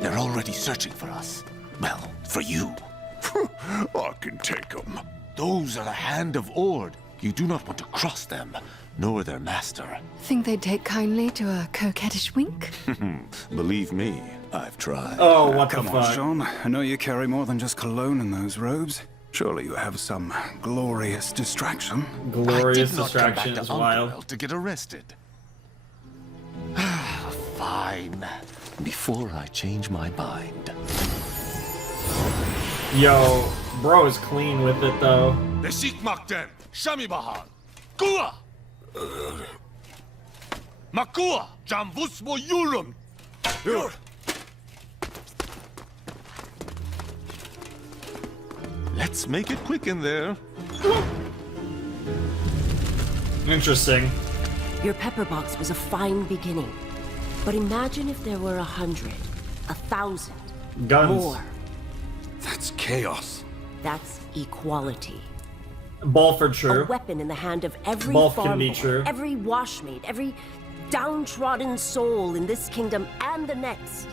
They're already searching for us. Well, for you. I can take them. Those are the Hand of Ord. You do not want to cross them, nor their master. Think they'd take kindly to a coquettish wink? Believe me, I've tried. Oh, what the Come fuck? on, Sean. I know you carry more than just cologne in those robes. Surely you have some glorious distraction. Glorious I did not distraction come back is to wild. Ank'Harel to get arrested. Fine. Before I change my mind. Yo, bro is clean with it though. Neshik Makden, Shami Bahal, Kua! Makua, Jamvusmo Yulum! Let's make it quick in there. Interesting. Your pepper box was a fine beginning. But imagine if there were 100, 1,000, Guns. more. That's chaos. That's equality. Both are true. A weapon in the hand of every Both can farm be boy, true. every washmaid, every downtrodden soul in this kingdom and the next.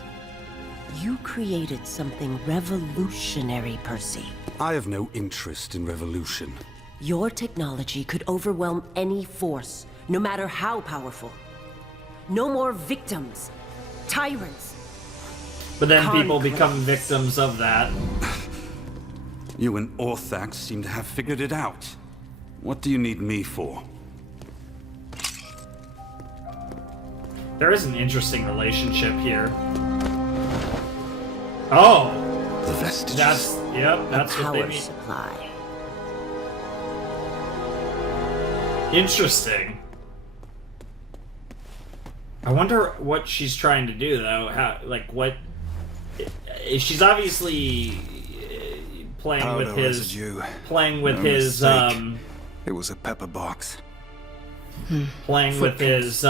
You created something revolutionary, Percy. I have no interest in revolution. Your technology could overwhelm any force, no matter how powerful. No more victims, tyrants. But then people become victims of that. You and Orthax seem to have figured it out. What do you need me for? There is an interesting relationship here. Oh! The vestiges. That's what they power mean. supply. Interesting. I wonder what she's trying to do, though. She's obviously playing Powder with his, residue. playing with No his, mistake. It was a pepper box. playing with his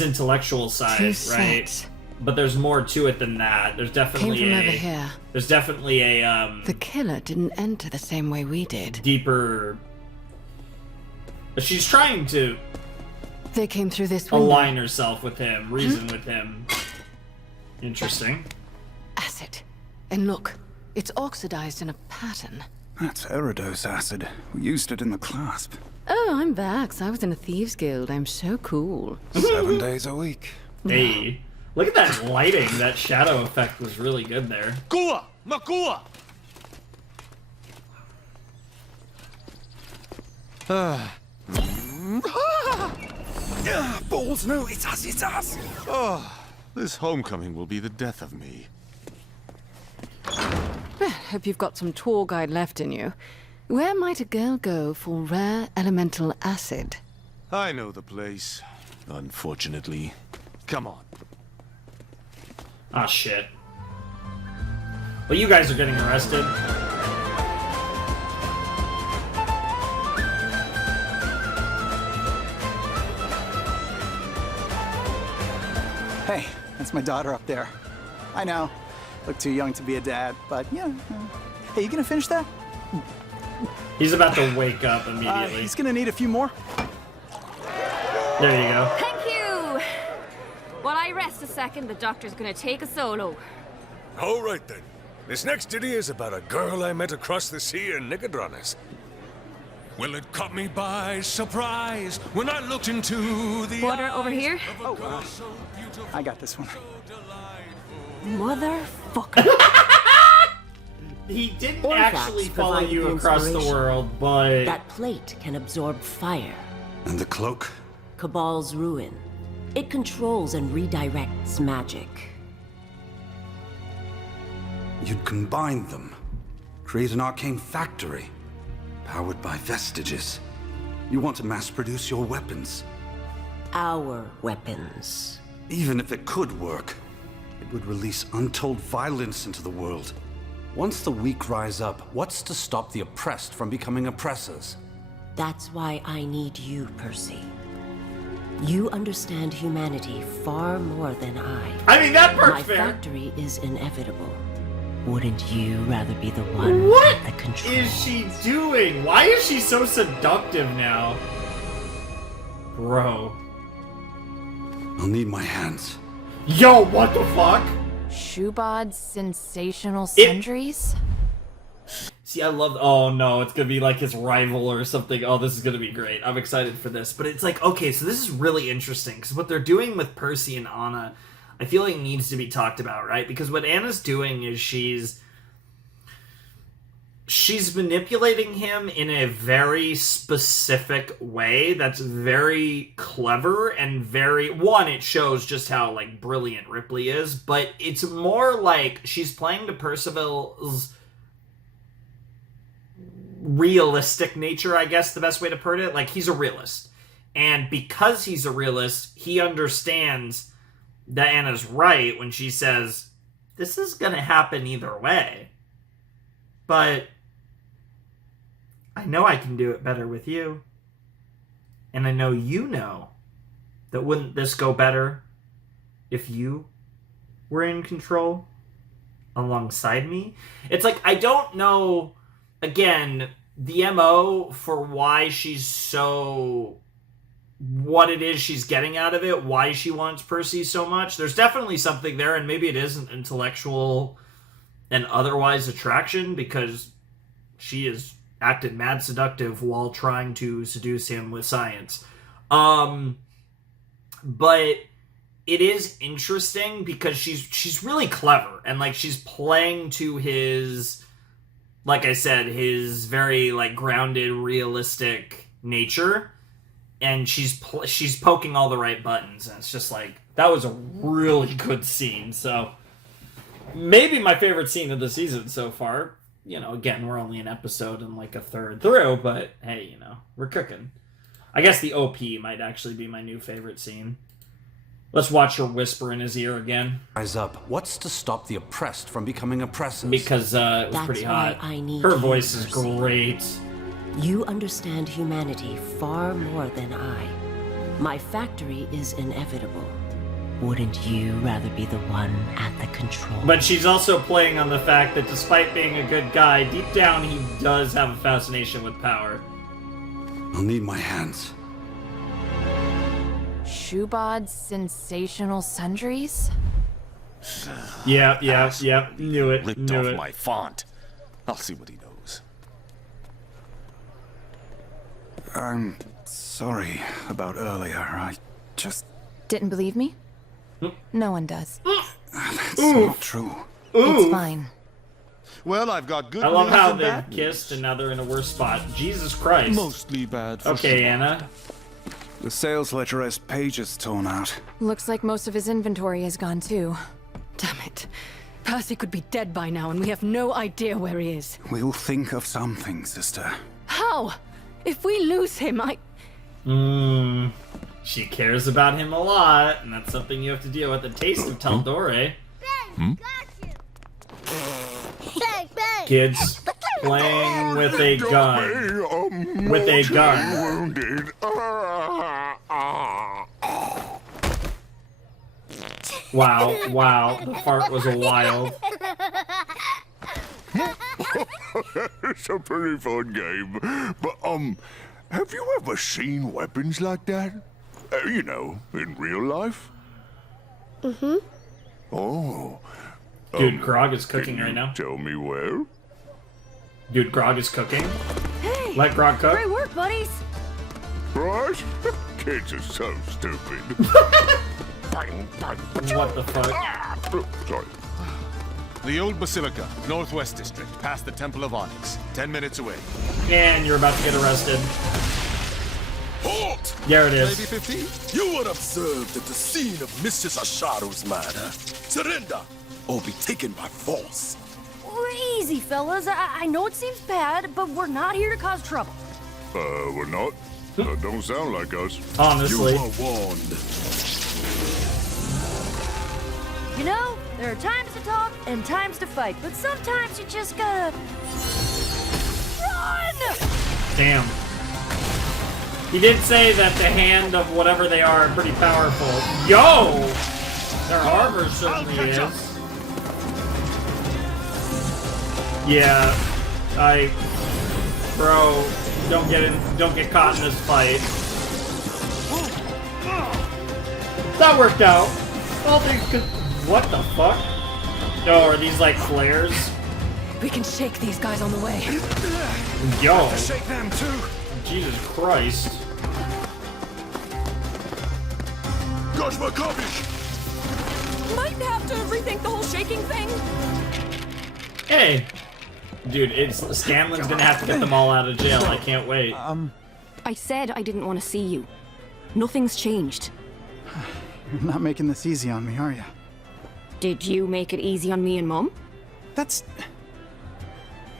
intellectual side, True right? set. But there's more to it than that. There's definitely Came from over here. There's definitely a The killer didn't enter the same way we did. deeper. She's trying to They came through this window. align herself with him, reason with him. Interesting. Acid. And look, it's oxidized in a pattern. That's Eridose acid. We used it in the clasp. Oh, I'm Vax. I was in a thieves guild. I'm so cool. 7 days a week. Hey, look at that lighting. That shadow effect was really good there. Kua! Makua! Balls, no, it's us, it's us! Oh, this homecoming will be the death of me. Hope you've got some tour guide left in you. Where might a girl go for rare elemental acid? I know the place, unfortunately. Come on. Ah, shit. Well, you guys are getting arrested. Hey, that's my daughter up there. I know. Look too young to be a dad, but yeah. Hey, you gonna finish that? He's about to wake up immediately. He's gonna need a few more. There you go. Thank you! While I rest a second, the doctor's gonna take a solo. All right, then. This next ditty is about a girl I met across the sea in Nicodronis. Well, it caught me by surprise when I looked into the Water over here? Oh, I got this one. Motherfucker. He didn't Orvax actually follow provided you the across the inspiration. world, but... That plate can absorb fire. And the cloak? Cabal's ruin. It controls and redirects magic. You'd combine them. Create an arcane factory. Powered by vestiges. You want to mass-produce your weapons. Our weapons. Even if it could work, it would release untold violence into the world. Once the weak rise up, what's to stop the oppressed from becoming oppressors? That's why I need you, Percy. You understand humanity far more than I mean, that part's My fair. factory is inevitable. Wouldn't you rather be the one What at the control? is she doing? Why is she so seductive now? Bro. I'll need my hands. Yo, what the fuck? Shubod's sensational sundries? See, I love... Oh, no, it's gonna be like his rival or something. Oh, this is gonna be great. I'm excited for this. But it's like, okay, so this is really interesting, because what they're doing with Percy and Anna, I feel like needs to be talked about, right? Because what Anna's doing is she's manipulating him in a very specific way that's very clever and very... One, it shows just how, like, brilliant Ripley is, but it's more like she's playing to Percival's realistic nature, I guess the best way to put it. Like, he's a realist. And because he's a realist, he understands that Anna's right when she says, this is gonna happen either way. But I know I can do it better with you. And I know you know that wouldn't this go better if you were in control alongside me? It's like, I don't know, again, the MO for why she's so... what it is she's getting out of it, why she wants Percy so much. There's definitely something there, and maybe it is an intellectual and otherwise attraction, because she is acted mad seductive while trying to seduce him with science. But it is interesting because she's really clever, and like she's playing to his, like I said, his very like grounded, realistic nature, and she's poking all the right buttons, and it's just like, that was a really good scene. So maybe my favorite scene of the season so far. You know, again, we're only an episode and like a third through, but hey, you know, we're cooking. I guess the OP might actually be my new favorite scene. Let's watch her whisper in his ear again. Rise up. What's to stop the oppressed from becoming oppressors? Because it was pretty hot. Her voice is great. You understand humanity far more than I. My factory is inevitable. Wouldn't you rather be the one at the control? But she's also playing on the fact that despite being a good guy, deep down he does have a fascination with power. I'll need my hands. Shubod's sensational sundries? Yeah. Knew it. Ripped Knew off it. my font. I'll see what he knows. I'm sorry about earlier. I just... Didn't believe me? No one does. That's not true. It's fine. Well, I've got good I love news how and they've bad kissed and now they're in a worse spot. Jesus Christ. Mostly bad for Okay, Shubod. Anna. The sales ledger has pages torn out. Looks like most of his inventory is gone too. Damn it. Percy could be dead by now, and we have no idea where he is. We'll think of something, sister. How? If we lose him, She cares about him a lot, and that's something you have to deal with. The taste of Taldore. Kids playing with a gun. With a gun. Wow, wow, the fart was a wild. It's a pretty fun game, but have you ever seen weapons like that? You know, in real life? Mm-hmm. Oh. Dude, Grog is cooking right now. Tell me where? Dude, Grog is cooking. Hey! Let Grog cook. Great work, buddies! Right? Kids are so stupid. What the fuck? Sorry. The old Basilica, Northwest District, past the Temple of Onyx. 10 minutes away. And you're about to get arrested. Halt! There it is. Maybe 15? You were observed at the scene of Mrs. Asharu's murder. Surrender, or be taken by force. Easy, fellas. I know it seems bad, but we're not here to cause trouble. We're not? That don't sound like us. Honestly. You are warned. You know, there are times to talk and times to fight, but sometimes you just gotta... run! Damn. He did say that the hand of whatever they are pretty powerful. Yo! Their armor certainly is. Yeah, bro, don't get caught in this fight. That worked out. All things could. What the fuck? Oh, are these like flares? We can shake these guys on the way. Yo. Shake them too. Jesus Christ. Gosh, my copy. Might have to rethink the whole shaking thing. Hey. Dude, Scanlan's gonna have to get them all out of jail. I can't wait. I said I didn't want to see you. Nothing's changed. You're not making this easy on me, are you? Did you make it easy on me and Mom? That's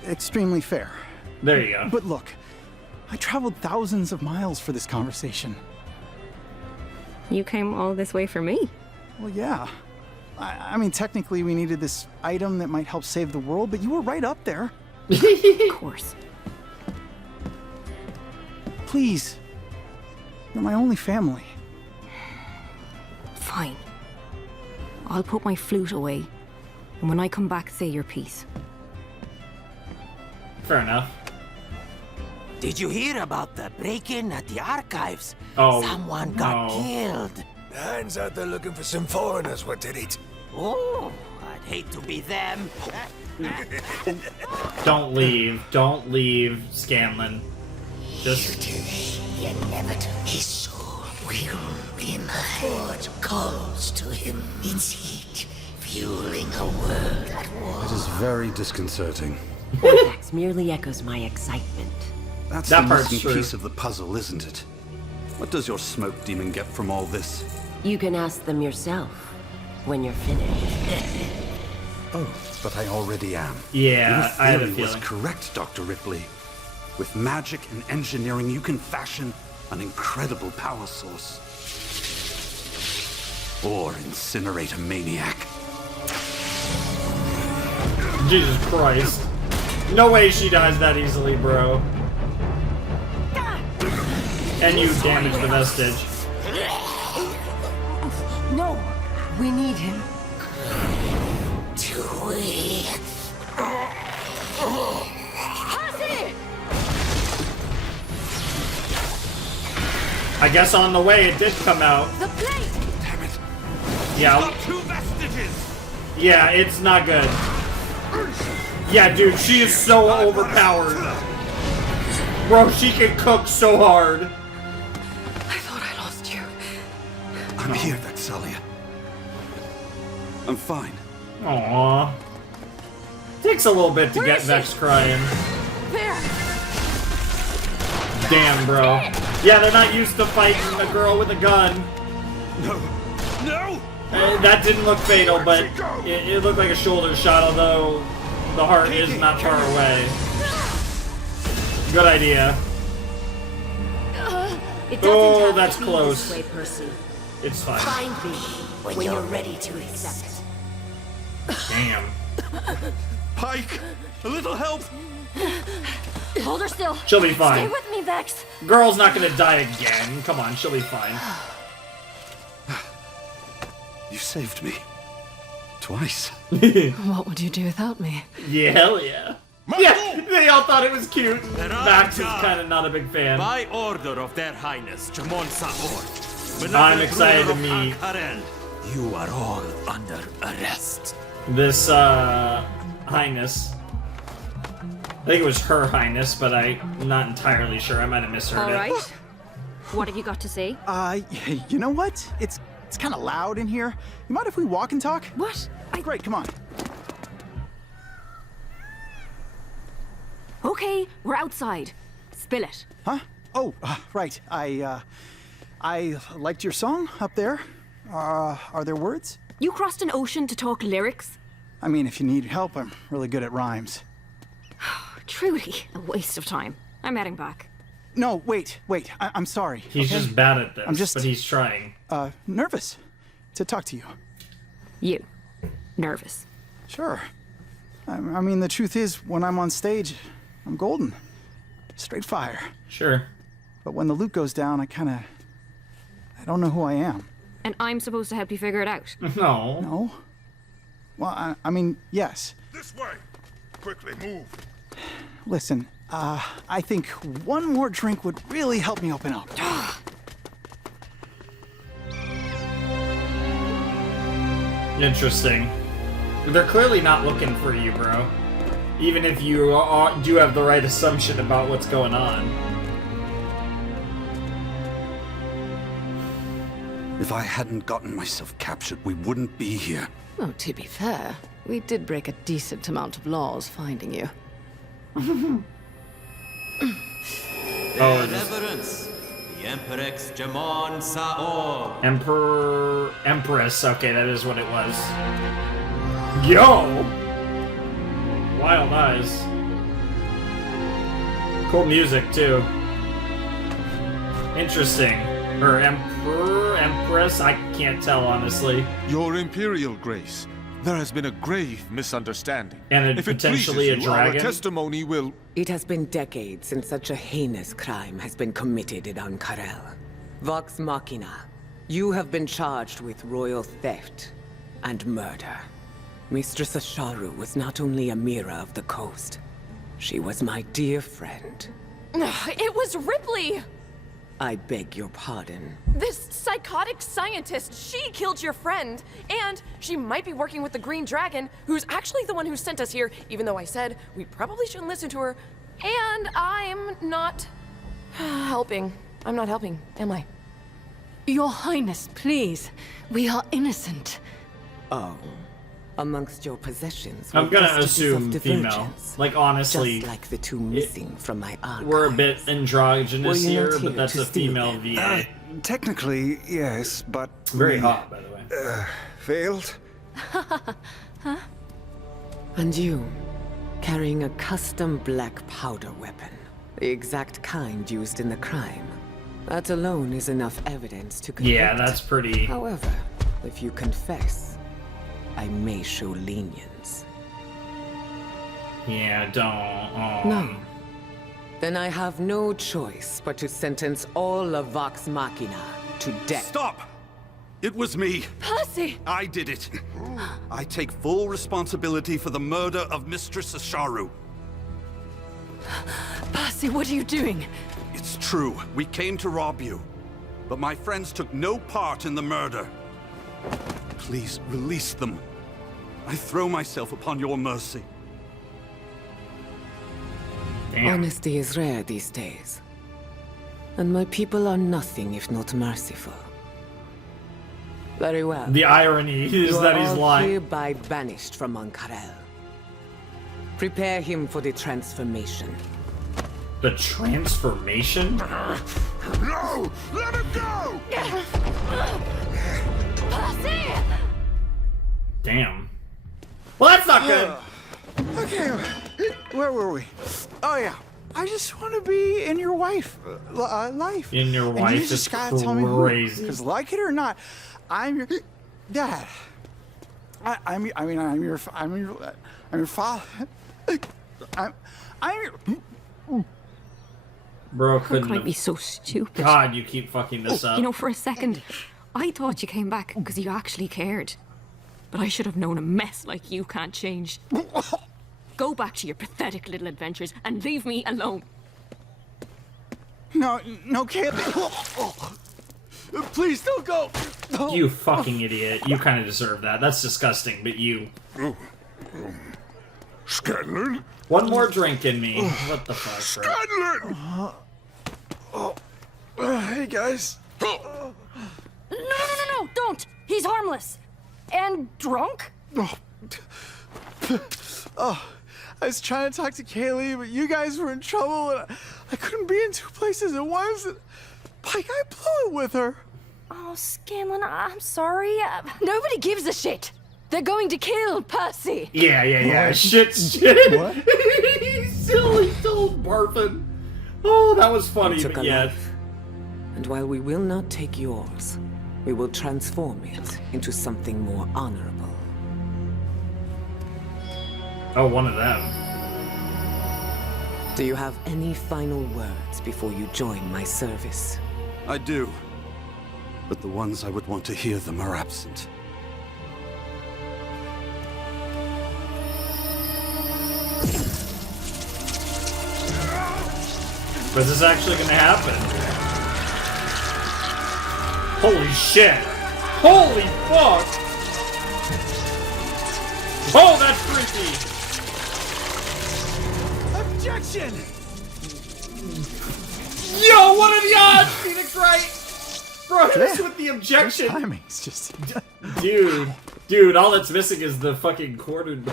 extremely fair. There you go. But look, I traveled thousands of miles for this conversation. You came all this way for me? Well, yeah. I mean, technically we needed this item that might help save the world, but you were right up there. Of course. Please. You're my only family. Fine. I'll put my flute away, and when I come back, say your piece. Fair enough. Did you hear about the break-in at the archives? Oh, Someone got no. killed. The hands out there looking for some foreigners, what did it? Oh, I'd hate to be them. Don't leave. Don't leave, Scanlan. Just... The inevitable. His soul will emerge. Calls to him its heat, fueling a world at war. It is very disconcerting. Vortex merely echoes my excitement. That's That the part's missing true. piece of the puzzle, isn't it? What does your smoke demon get from all this? You can ask them yourself when you're finished. Oh, but I already am. Yeah, Your I had a theory was feeling. correct, Dr. Ripley. With magic and engineering, you can fashion an incredible power source. Or incinerate a maniac. Jesus Christ. No way she dies that easily, bro. And you damaged the vestige. No, we need him. I guess on the way it did come out. The plate! Damn it. Yeah. Two vestiges! Yeah, it's not good. Yeah, dude, she is so overpowered. Bro, she can cook so hard. I thought I lost you. I'm here, Vexalia. I'm fine. Aww. Takes a little bit to get Vex crying. There! Damn, bro. Yeah, they're not used to fighting a girl with a gun. No! No! That didn't look fatal, but it looked like a shoulder shot, although the heart is not far away. Good idea. It doesn't Oh, have that's to be close. this way, Percy. It's fine. Find me when you're ready to accept. Damn. Pike, a little help. Hold her still. She'll be fine. Stay with me, Vex. Girl's not gonna die again. Come on, she'll be fine. You saved me. Twice. What would you do without me? Yeah, hell yeah. Yeah, they all thought it was cute. Max is kind of not a big fan. By order of their highness, Jamon Saor. I'm excited to meet Ank'Harel, you are all under arrest. this highness. I think it was her highness, but I'm not entirely sure. I might have misheard All it. right. What have you got to say? You know what? It's kind of loud in here. You mind if we walk and talk? What? Great, come on. Okay, we're outside. Spill it. Huh? Oh, right. I liked your song up there. Are there words? You crossed an ocean to talk lyrics? I mean, if you need help, I'm really good at rhymes. Truly a waste of time. I'm heading back. No, wait. I'm sorry. He's just bad at this, but he's trying. Nervous to talk to you. You. Nervous. Sure. I mean, the truth is, when I'm on stage, I'm golden. Straight fire. Sure. But when the loot goes down, I don't know who I am. And I'm supposed to help you figure it out. No. No? Well, I mean, yes. This way! Quickly, move! Listen, I think one more drink would really help me open up. Interesting. They're clearly not looking for you, bro. Even if you do have the right assumption about what's going on. If I hadn't gotten myself captured, we wouldn't be here. Oh, to be fair, we did break a decent amount of laws finding you. Oh, Reverence, the Emperix Jamon Saor. Empress. Okay, that is what it was. Yo! Wild eyes. Cool music, too. Interesting. Or Empress? I can't tell, honestly. Your Imperial Grace, there has been a grave misunderstanding. And if it potentially pleases a you, dragon? Our testimony will... It has been decades since such a heinous crime has been committed in Ank'Harel. Vox Machina, you have been charged with royal theft and murder. Mistress Asharu was not only a mirror of the coast, she was my dear friend. It was Ripley! I beg your pardon. This psychotic scientist, she killed your friend. And she might be working with the Green Dragon, who's actually the one who sent us here, even though I said we probably shouldn't listen to her. And I'm not helping. I'm not helping, am I? Your Highness, please. We are innocent. Oh. Amongst your possessions, I'm were gonna vestiges of assume female. divergence, Like, honestly, just like the two missing from my archives. we're a bit androgynous Were you here, not but here that's to a steal female them? VA. Technically, yes, but... Very we, hot, by the way. Failed? And you, carrying a custom black powder weapon, the exact kind used in the crime. That alone is enough evidence to convict. Yeah, that's pretty... However, if you confess, I may show lenience. Yeah, don't... No. Then I have no choice but to sentence all of Vox Machina to death. Stop! It was me. Percy! I did it. I take full responsibility for the murder of Mistress Asharu. Percy, what are you doing? It's true. We came to rob you. But my friends took no part in the murder. Please, release them. I throw myself upon your mercy. Damn. Honesty is rare these days. And my people are nothing if not merciful. Very well. The irony is You that are he's all lying. hereby banished from Ank'Harel. Prepare him for the transformation. The transformation? No! Let him go! Percy! Damn. Well, that's not good. Okay, where were we? Oh yeah, I just want to be in your life. In your And wife you is just gotta tell me who. crazy. Because like it or not, I'm your dad. I'm your father. I'm your. Bro How couldn't could I have. be so stupid? God, you keep fucking this up. You know, for a second, I thought you came back because you actually cared. But I should have known a mess like you can't change. Go back to your pathetic little adventures and leave me alone. No, Caleb. Please don't go. You fucking idiot. You kind of deserve that. That's disgusting, but you. Scanlan? One more drink in me. What the fuck, bro? Scanlan! Hey, guys. No, don't! He's harmless. And drunk? Oh, I was trying to talk to Kaylee, but you guys were in trouble, and I couldn't be in two places at once. And Pike, I blew it with her. Oh, Scanlan, I'm sorry. Nobody gives a shit. They're going to kill Percy. Yeah. Shit. What? he's still barfing. Oh, that was funny, We took but a yeah. life, and while we will not take yours, we will transform it into something more honorable. Oh, one of them. Do you have any final words before you join my service? I do. But the ones I would want to hear them are absent. But is this actually gonna happen? Holy shit! Holy fuck! Oh, that's freaky! Objection! Yo, what are the odds? Phoenix Wright! Bro, just with the objection. Timing's just. Dude, all that's missing is the fucking quarter, the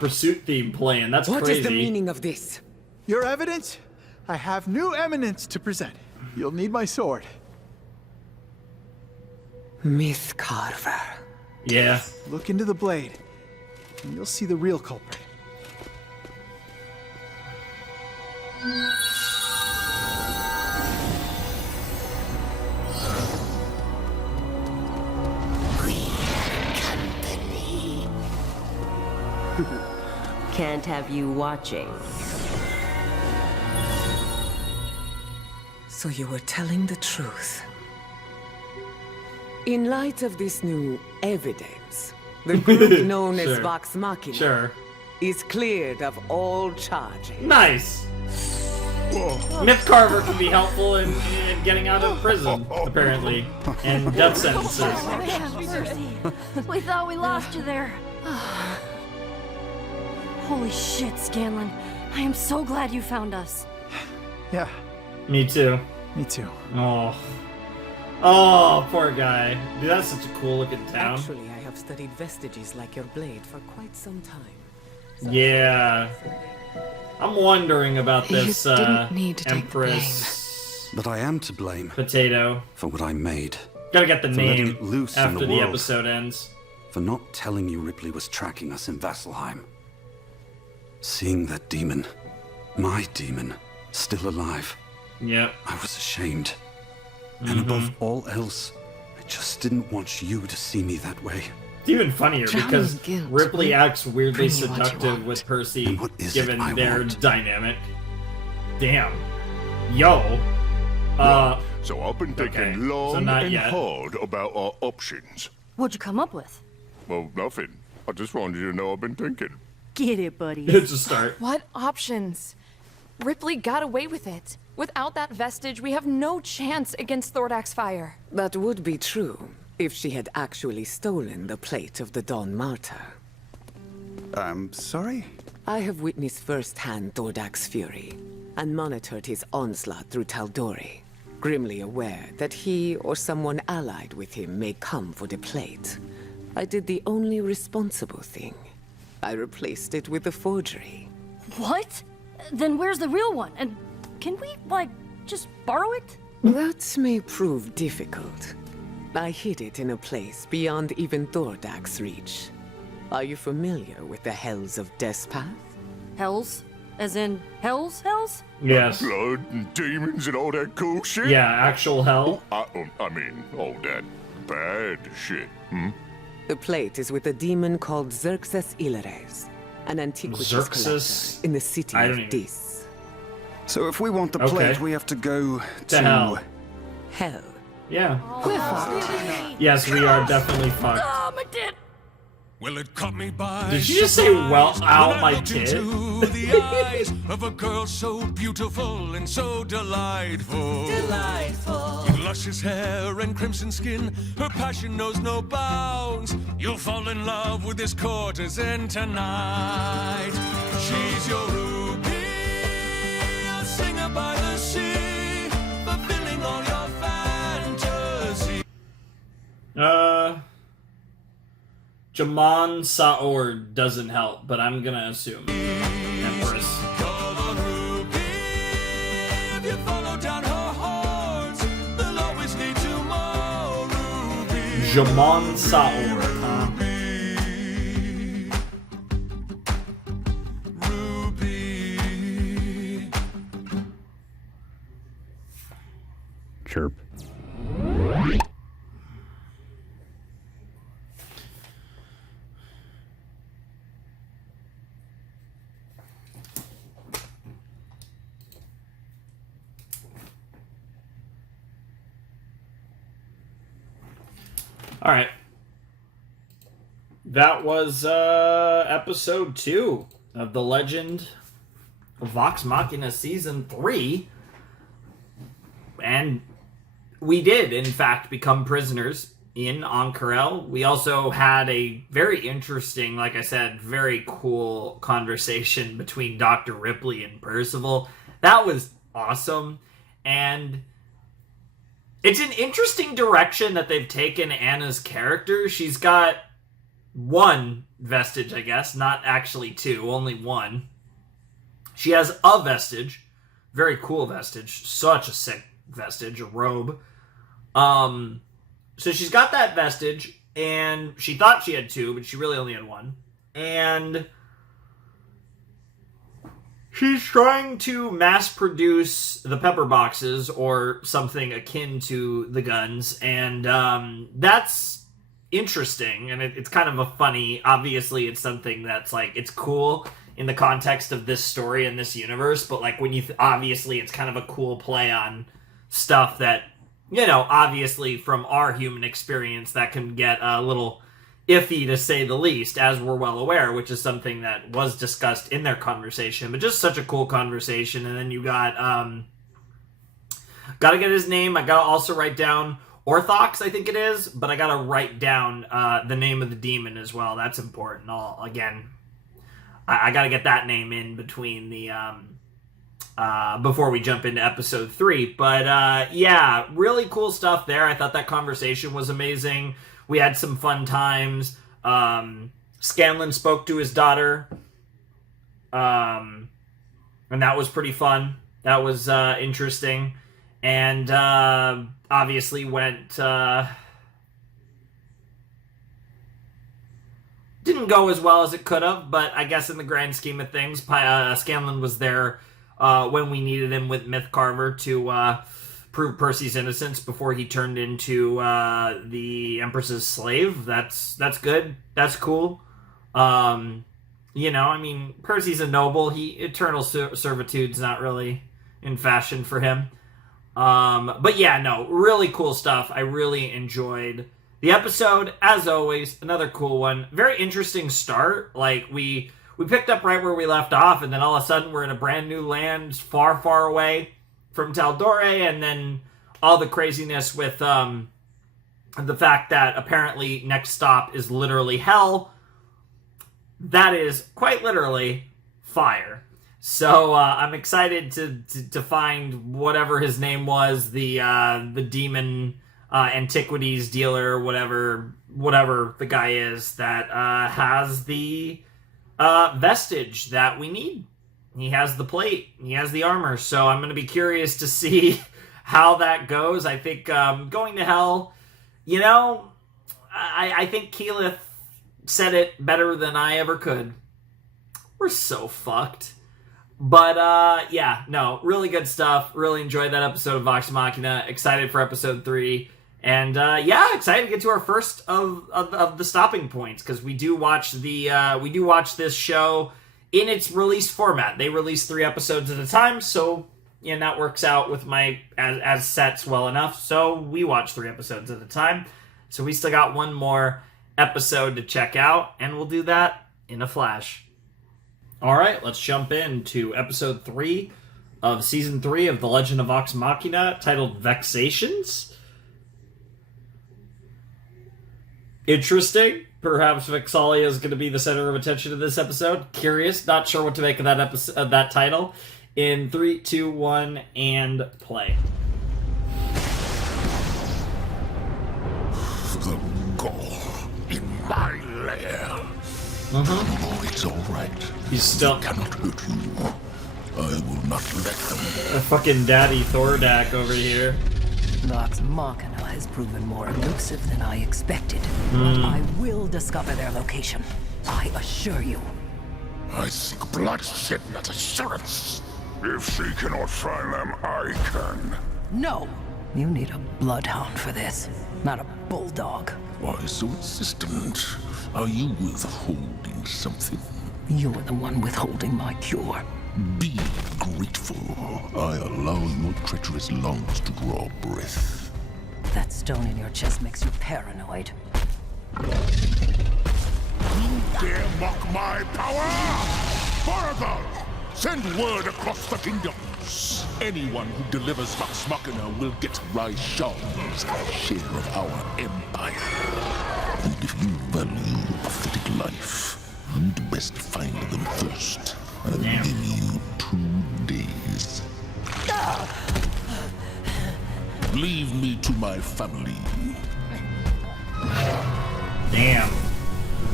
pursuit theme playing. That's What crazy. is the meaning of this? Your evidence? I have new eminence to present. You'll need my sword. Myth Carver. Yeah. Look into the blade, and you'll see the real culprit. Can't have you watching. So you were telling the truth. In light of this new evidence, the group known as Sure. Vox Machina Sure. is cleared of all charges. Nice. Myth Carver can be helpful in getting out of prison, apparently, and death sentences. We thought we lost you there. Holy shit, Scanlan. I am so glad you found us. Yeah, Me too. me too. Oh, poor guy. Dude, that's such a cool looking town. Actually, I have studied vestiges like your blade for quite some time. Yeah. I'm wondering about You this didn't need to take the Empress But I am to blame Potato. for what I made. Gotta get the For letting name it loose in after the the world. episode ends. For not telling you Ripley was tracking us in Vasselheim. Seeing that demon, my demon, still alive. Yep. I was ashamed. And above all else, I just didn't want you to see me that way. It's even funnier Drowning because in guilt Ripley will acts weirdly bring you what you seductive want. with Percy, And what is it given I their want? dynamic. Damn. Yo. So I've been thinking okay. long So not and yet. hard about our options. What'd you come up with? Well, nothing. I just wanted you to know I've been thinking. Get it, buddy. It's a start. What options? Ripley got away with it. Without that vestige, we have no chance against Thordak's fire. That would be true if she had actually stolen the plate of the Dawn Martyr. I'm sorry? I have witnessed firsthand Thordak's fury and monitored his onslaught through Taldori, grimly aware that he or someone allied with him may come for the plate. I did the only responsible thing. I replaced it with a forgery. What? Then where's the real one? And can we, like, just borrow it? That may prove difficult. I hid it in a place beyond even Thordak's reach. Are you familiar with the Hells of Despath? Hells? As in, hell's? Yes. Blood and demons and all that cool shit? Yeah, actual hell. I mean, all that bad shit, The plate is with a demon called Xerxes Ilares, an antiquities Xerxes? collector in the city I of don't even- Dis. So if we want the Okay. plate, we have to go To hell. Hell. Yeah. We're fucked. Yes, we are definitely fucked. Oh, my tit! Well, it caught me by Did you just say, well, surprise ow, when I my looked tit? into the eyes of a girl so beautiful and so delightful. With luscious hair and crimson skin, her passion knows no bounds. You'll fall in love with this courtesan tonight. She's your ruby, a singer by the sea, fulfilling all your fantasy. Jamon Saor doesn't help, but I'm gonna assume Empress. If you follow down her horns, they'll always lead to more rubies. Jamon Saor, huh? Ruby. Chirp. All right. That was episode 2 of The Legend of Vox Machina Season 3. And we did, in fact, become prisoners in Ank'Harel. We also had a very interesting, like I said, very cool conversation between Dr. Ripley and Percival. That was awesome. And it's an interesting direction that they've taken Anna's character. She's got one vestige, I guess, not actually two, only one. She has a vestige, very cool vestige, such a sick vestige, a robe. So she's got that vestige, and she thought she had two, but she really only had one. And she's trying to mass produce the pepper boxes or something akin to the guns, and that's interesting, and it's kind of a funny, obviously it's something that's like, it's cool in the context of this story and this universe, but like when you, obviously it's kind of a cool play on stuff that, you know, obviously from our human experience that can get a little iffy to say the least, as we're well aware, which is something that was discussed in their conversation, but just such a cool conversation. And then you got, gotta get his name, I gotta also write down Orthox, I think it is, but I gotta write down the name of the demon as well. That's important. I gotta get that name in between the before we jump into episode 3. But yeah, really cool stuff there. I thought that conversation was amazing. We had some fun times. Scanlan spoke to his daughter, and that was pretty fun. That was interesting. And obviously went... didn't go as well as it could have, but I guess in the grand scheme of things, Scanlan was there when we needed him with Mythcarver to prove Percy's innocence before he turned into the Empress's slave. That's good. That's cool. You know, I mean, Percy's a noble. Eternal servitude's not really in fashion for him. But yeah, no, really cool stuff. I really enjoyed the episode, as always. Another cool one. Very interesting start. Like, we picked up right where we left off, and then all of a sudden we're in a brand new land far, far away from Taldore, and then all the craziness with the fact that apparently next stop is literally hell. That is quite literally fire. So I'm excited to find whatever his name was, the demon antiquities dealer, whatever the guy is that has the vestige that we need. He has the plate, he has the armor, so I'm going to be curious to see how that goes. I think going to hell, you know, I think Keyleth said it better than I ever could. We're so fucked. But yeah, no, really good stuff. Really enjoyed that episode of Vox Machina. Excited for episode 3. And yeah, excited to get to our first of the stopping points, because we do watch this show in its release format. They release 3 episodes at a time, so that works out with my as sets well enough. So we watch 3 episodes at a time. So we still got one more episode to check out, and we'll do that in a flash. All right, let's jump into episode 3 of season 3 of The Legend of Vox Machina, titled Vexations. Interesting. Perhaps Vexalia is going to be the center of attention of this episode. Curious, not sure what to make of that episode, that title. In 3, 2, 1, and play. The gall in my lair. Oh, it's all right. He's still cannot hurt you. I will not let them. A fucking daddy Thordak over here. Vox Machina has proven more elusive than I expected. But I will discover their location. I assure you. I seek bloodshed, not assurance. If she cannot find them, I can. No! You need a bloodhound for this, not a bulldog. Why so insistent? Are you withholding something? You're the one withholding my cure. Be grateful. I allow your treacherous lungs to draw breath. That stone in your chest makes you paranoid. You dare mock my power? Baragal! Send word across the kingdoms. Anyone who delivers Vox Machina will get Raishan's share of our empire. And if you value pathetic life, you'd best find them first. I'll give you 2 days. Leave me to my family. Damn.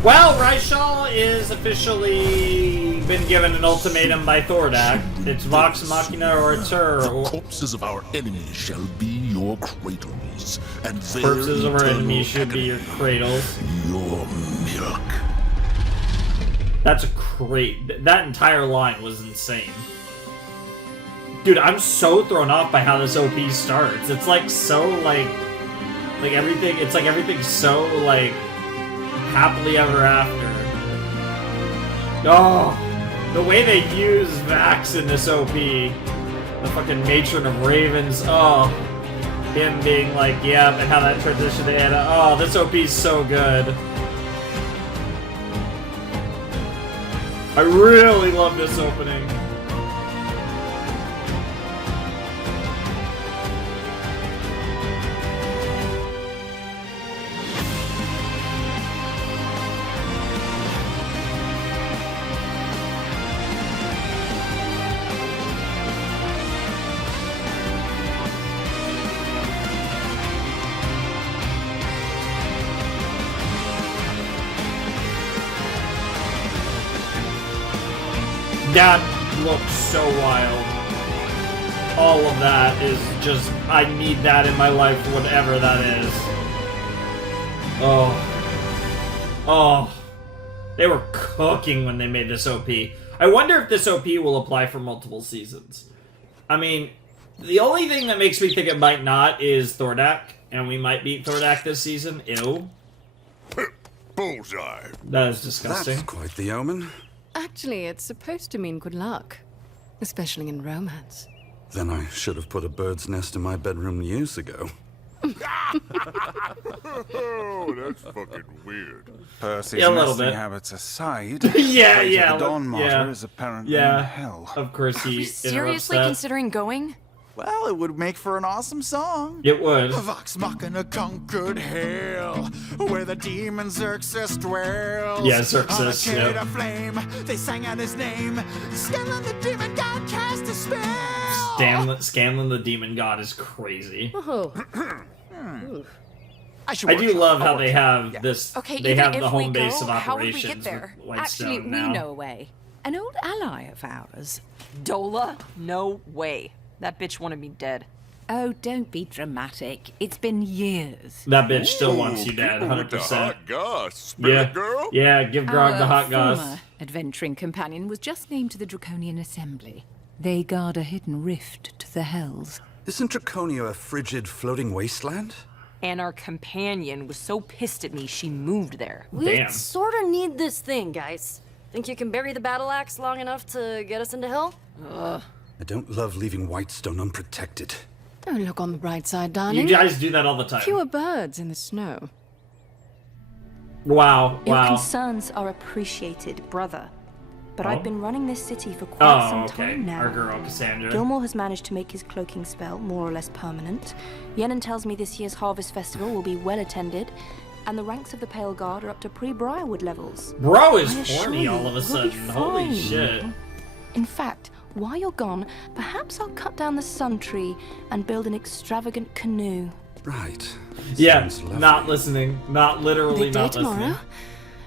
Well, Raishal is officially been given an ultimatum by Thordak. It's Vox Machina or it's her. The corpses of our enemies shall be your cradles, and their Corpses of our enemies should be your cradles. Your milk. That's great. That entire line was insane. Dude, I'm so thrown off by how this OP starts. It's like so like everything. It's like everything's so like happily ever after. Oh, the way they use Vax in this OP, the fucking matron of ravens. Oh, him being like, yeah, and how that transition to Anna. Oh, this OP is so good. I really love this opening. That looks so wild. All of that is just, I need that in my life, whatever that is. Oh. Oh. They were cooking when they made this OP. I wonder if this OP will apply for multiple seasons. I mean, the only thing that makes me think it might not is Thordak, and we might beat Thordak this season. Ew. Bullseye. That is disgusting. That's quite the omen. Actually, it's supposed to mean good luck. Especially in romance. Then I should have put a bird's nest in my bedroom years ago. Oh, that's fucking weird. Percy's Yeah, a little nesting bit. habits aside, Yeah, Fate yeah, of the Dawn Martyr yeah. is apparently Yeah. in hell. Of course he Seriously interrupts considering going? Well, it would make for an awesome song. It would. Vox Machina conquered hell, where the demon Xerxes dwells. Yeah, Xerxes, On a chariot yeah. of flame, they sang out his name. Scanlan the demon god cast a spell. Scanlan the Demon God is crazy. Oh. I do love how they have this. Okay, they even have the if we home base go, of how would we operations get there? with Actually, Whitestone we now. know a way. An old ally of ours. Dola? No way. That bitch wanted me dead. Oh, don't be dramatic. It's been years. That bitch still wants you, Dad, 100%. Hot goss. Spirit girl? Yeah, give Grog the hot Our goss. former adventuring companion was just named to the Draconian Assembly. They guard a hidden rift to the Hells. Isn't Draconia a frigid floating wasteland? And our companion was so pissed at me she moved there. We sorta need this thing, guys. Think you can bury the battle axe long enough to get us into hell? I don't love leaving Whitestone unprotected. Don't look on the bright side, darling. You guys do that all the time. Fewer birds in the snow. Wow, Your wow. concerns are appreciated, brother. But I've been running this city for quite some time now. Our girl, Cassandra. Gilmore has managed to make his cloaking spell more or less permanent. Yenin tells me this year's Harvest Festival will be well attended, and the ranks of the Pale Guard are up to pre-Briarwood levels. Bro is I assure horny you, all of a we'll sudden. be Holy fine. shit. In fact, while you're gone, perhaps I'll cut down the sun tree and build an extravagant canoe. Right. Yeah, not listening. Not literally Big day not tomorrow. listening.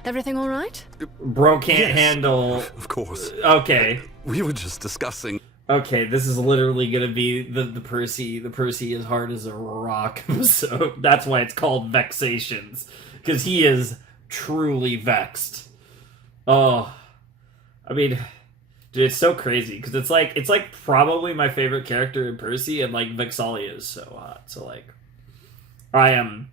Everything all right? Bro can't handle... Of course. Okay. We were just discussing... Okay, this is literally gonna be the Percy is hard as a rock, so that's why it's called Vexations. Because he is truly vexed. Oh. I mean... Dude, it's so crazy, because it's like probably my favorite character in Percy, and like Vexalia is so hot, so like... I am...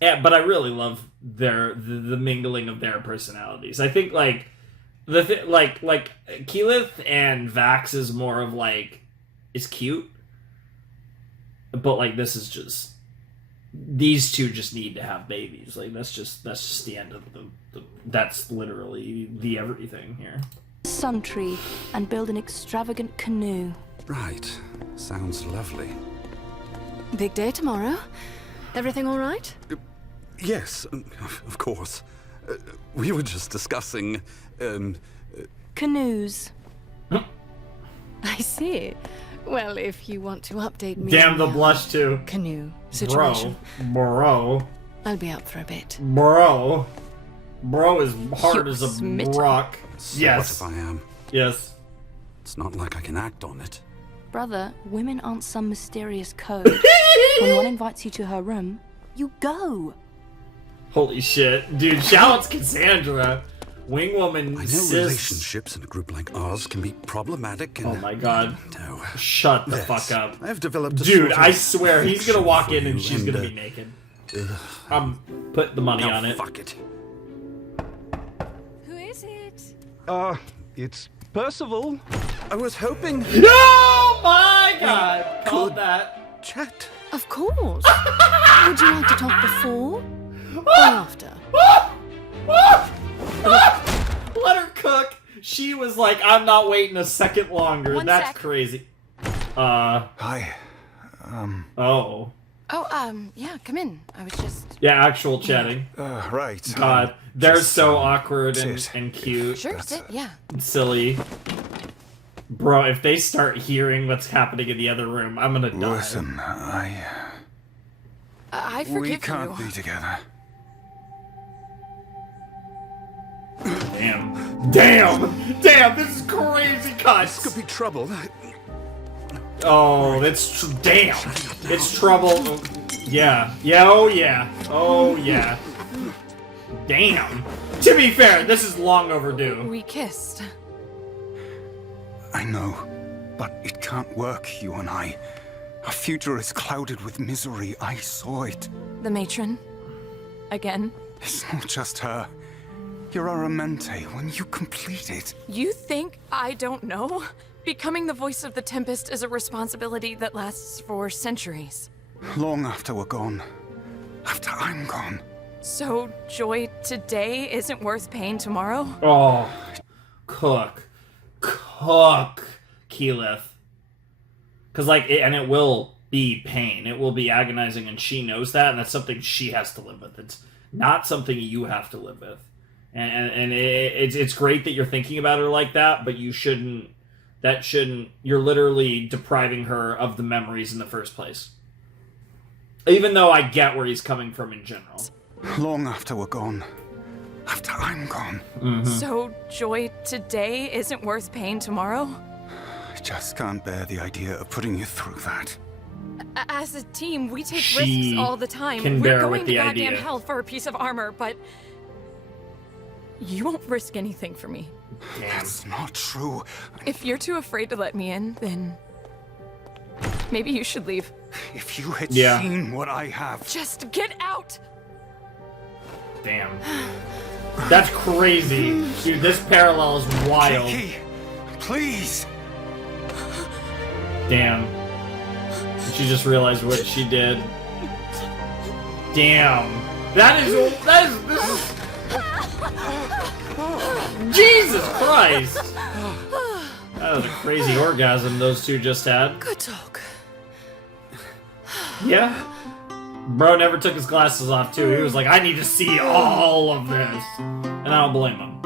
Yeah, but I really love the mingling of their personalities. I think like like Keyleth and Vax is more of like is cute, but like this is just these two just need to have babies. Like that's just the end of the that's literally the everything here. Sun tree and build an extravagant canoe. Right. Sounds lovely. Big day tomorrow. Everything all right? Yes, of course. We were just discussing, Canoes. I see. Well, if you want to update me... Damn on the your blush too. Canoe situation. Bro. I'll be out for a bit. Bro is hard as a smitten. rock. So Yes. what if I am? Yes. It's not like I can act on it. Brother, women aren't some mysterious code. When one invites you to her room, you go. Holy shit. Dude, shout out to Cassandra. Wingwoman I know sis. relationships in a group like ours can be problemact and... Oh my god. No. Shut the Yes. fuck up. I've developed a Dude, sort of I swear, he's gonna affection walk for in and you she's gonna be naked. Put the money on it. Fuck it. Who is it? It's Percival. I was hoping... Oh my god! Called that. Chat. Of course. Would you like to talk before or after? Let her cook. She was like, I'm not waiting a second longer. One That's sec. crazy. Hi. Oh. Oh, yeah, come in. I was just... Yeah, actual chatting. Right. God, they're just, so awkward sit. and cute. Sure, sit, yeah. Silly. Bro, if they start hearing what's happening in the other room, I'm gonna die. Listen, I forgive we you. can't be together. Damn, this is crazy cuts. This could be trouble. Oh, damn. It's trouble. Yeah, oh yeah. Damn. To be fair, this is long overdue. We kissed. I know, but it can't work, you and I. Our future is clouded with misery. I saw it. The matron. Again. It's not just her. You're our Amente when you complete it. You think I don't know? Becoming the voice of the Tempest is a responsibility that lasts for centuries. Long after we're gone. After I'm gone. So, joy today isn't worth pain tomorrow? Oh. Cook, Keyleth. Because, and it will be pain. It will be agonizing, and she knows that, and that's something she has to live with. It's not something you have to live with. And it's great that you're thinking about her like that, but you shouldn't... You're literally depriving her of the memories in the first place. Even though I get where he's coming from in general. Long after we're gone. After I'm gone. Mm-hmm. So, joy today isn't worth pain tomorrow? I just can't bear the idea of putting you through that. As a team, we take She risks all the time. can We're bear going with to the goddamn idea. hell for a piece of armor, but you won't risk anything for me. That's not true. If you're too afraid to let me in, then maybe you should leave. If you had Yeah. seen what I have. Just get out! Damn. That's crazy. Dude, this parallel is wild. Kiki, please. Damn. She just realized what she did. Damn. That is this is Jesus Christ! That was a crazy orgasm those two just had. Good talk. Yeah. Bro never took his glasses off too. He was like, I need to see all of this. And I don't blame him.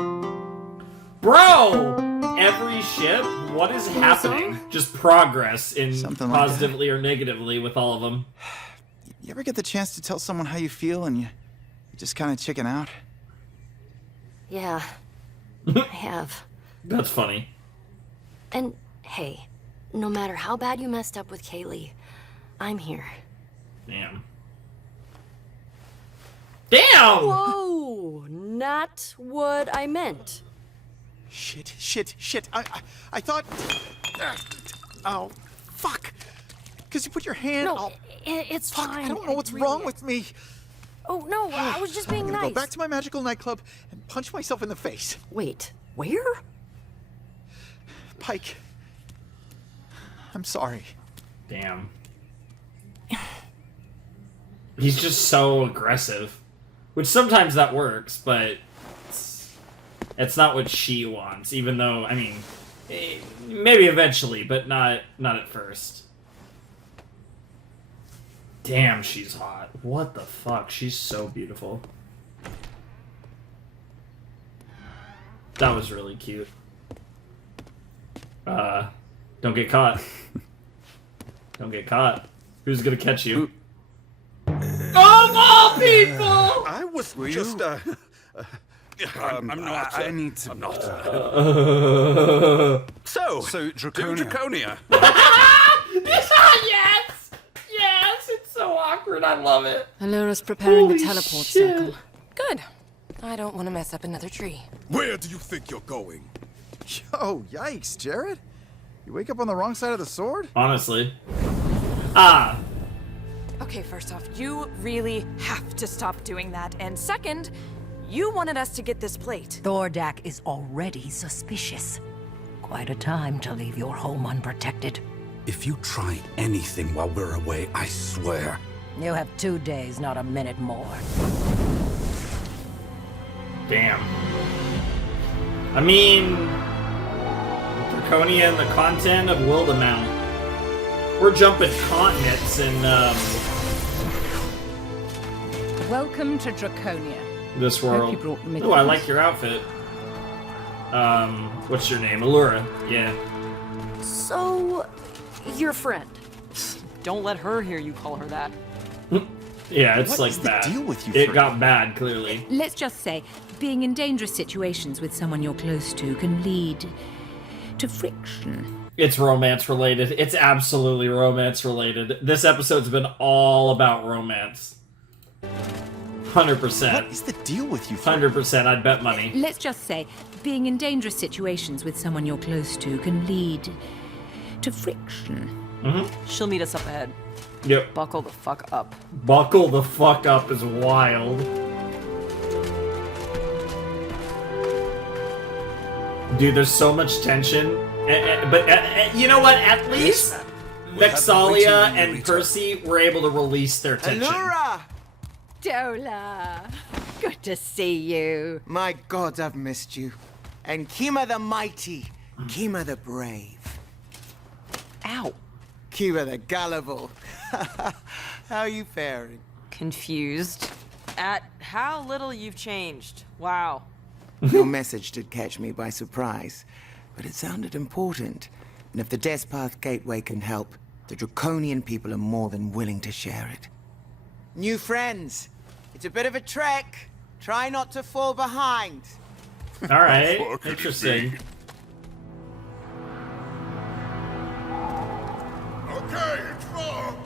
Bro! Every ship? What is happening? Just progress in Something like positively or negatively with all of them. You ever get the chance to tell someone how you feel and you just kind of chicken out? Yeah, I have. That's funny. And hey, no matter how bad you messed up with Kaylee, I'm here. Damn. Damn! Whoa! Not what I meant. Shit. I thought... Oh, fuck. Because you put your hand... No, it's fuck, fine. I don't know what's wrong with me. Oh, no, I was just being I'm gonna nice. go back to my magical nightclub and punch myself in the face. Wait, where? Pike. I'm sorry. Damn. He's just so aggressive. Which sometimes that works, but it's not what she wants, even though, I mean, maybe eventually, but not at first. Damn, she's hot. What the fuck? She's so beautiful. That was really cute. Don't get caught. Don't get caught. Who's gonna catch you? Of all people! I was just, I'm not. I need to. I'm not. So Draconia. Draconia. Yes! Yes! It's so awkward. I love it. Alora's preparing Holy the teleport shit. circle. Good. I don't want to mess up another tree. Where do you think you're going? Yo, yikes, Jared. You wake up on the wrong side of the sword? Honestly. Okay, first off, you really have to stop doing that. And second, you wanted us to get this plate. Thordak is already suspicious. Quite a time to leave your home unprotected. If you try anything while we're away, I swear. You have 2 days, not a minute more. Damn. I mean, Draconia and the content of Wildemount. We're jumping continents and Welcome to Draconia. this Hope world. you brought Oh, I mittens. like your outfit. What's your name? Allura. Yeah. So, your friend. Don't let her hear you call her that. Yeah, it's What like is the bad. deal with you, It Fred? got bad, clearly. Let's just say, being in dangerous situations with someone you're close to can lead to friction. It's romance related. It's absolutely romance related. This episode's been all about romance. 100%. What is the deal with you, Fred? 100%. I'd bet money. Let's just say, being in dangerous situations with someone you're close to can lead to friction. She'll meet us up ahead. Yep. Buckle the fuck up. Buckle the fuck up is wild. Dude, there's so much tension. But you know what? At least Vexalia and Percy were able to release their tension. Allura! Dola, good to see you. My God, I've missed you. And Kima the mighty, Kima the brave. Ow. Kima the gullible. How are you faring? Confused at how little you've changed. Wow. Your message did catch me by surprise, but it sounded important. And if the Despath Gateway can help, the Draconian people are more than willing to share it. New friends, it's a bit of a trek. Try not to fall behind. All right, interesting. Okay, it's far.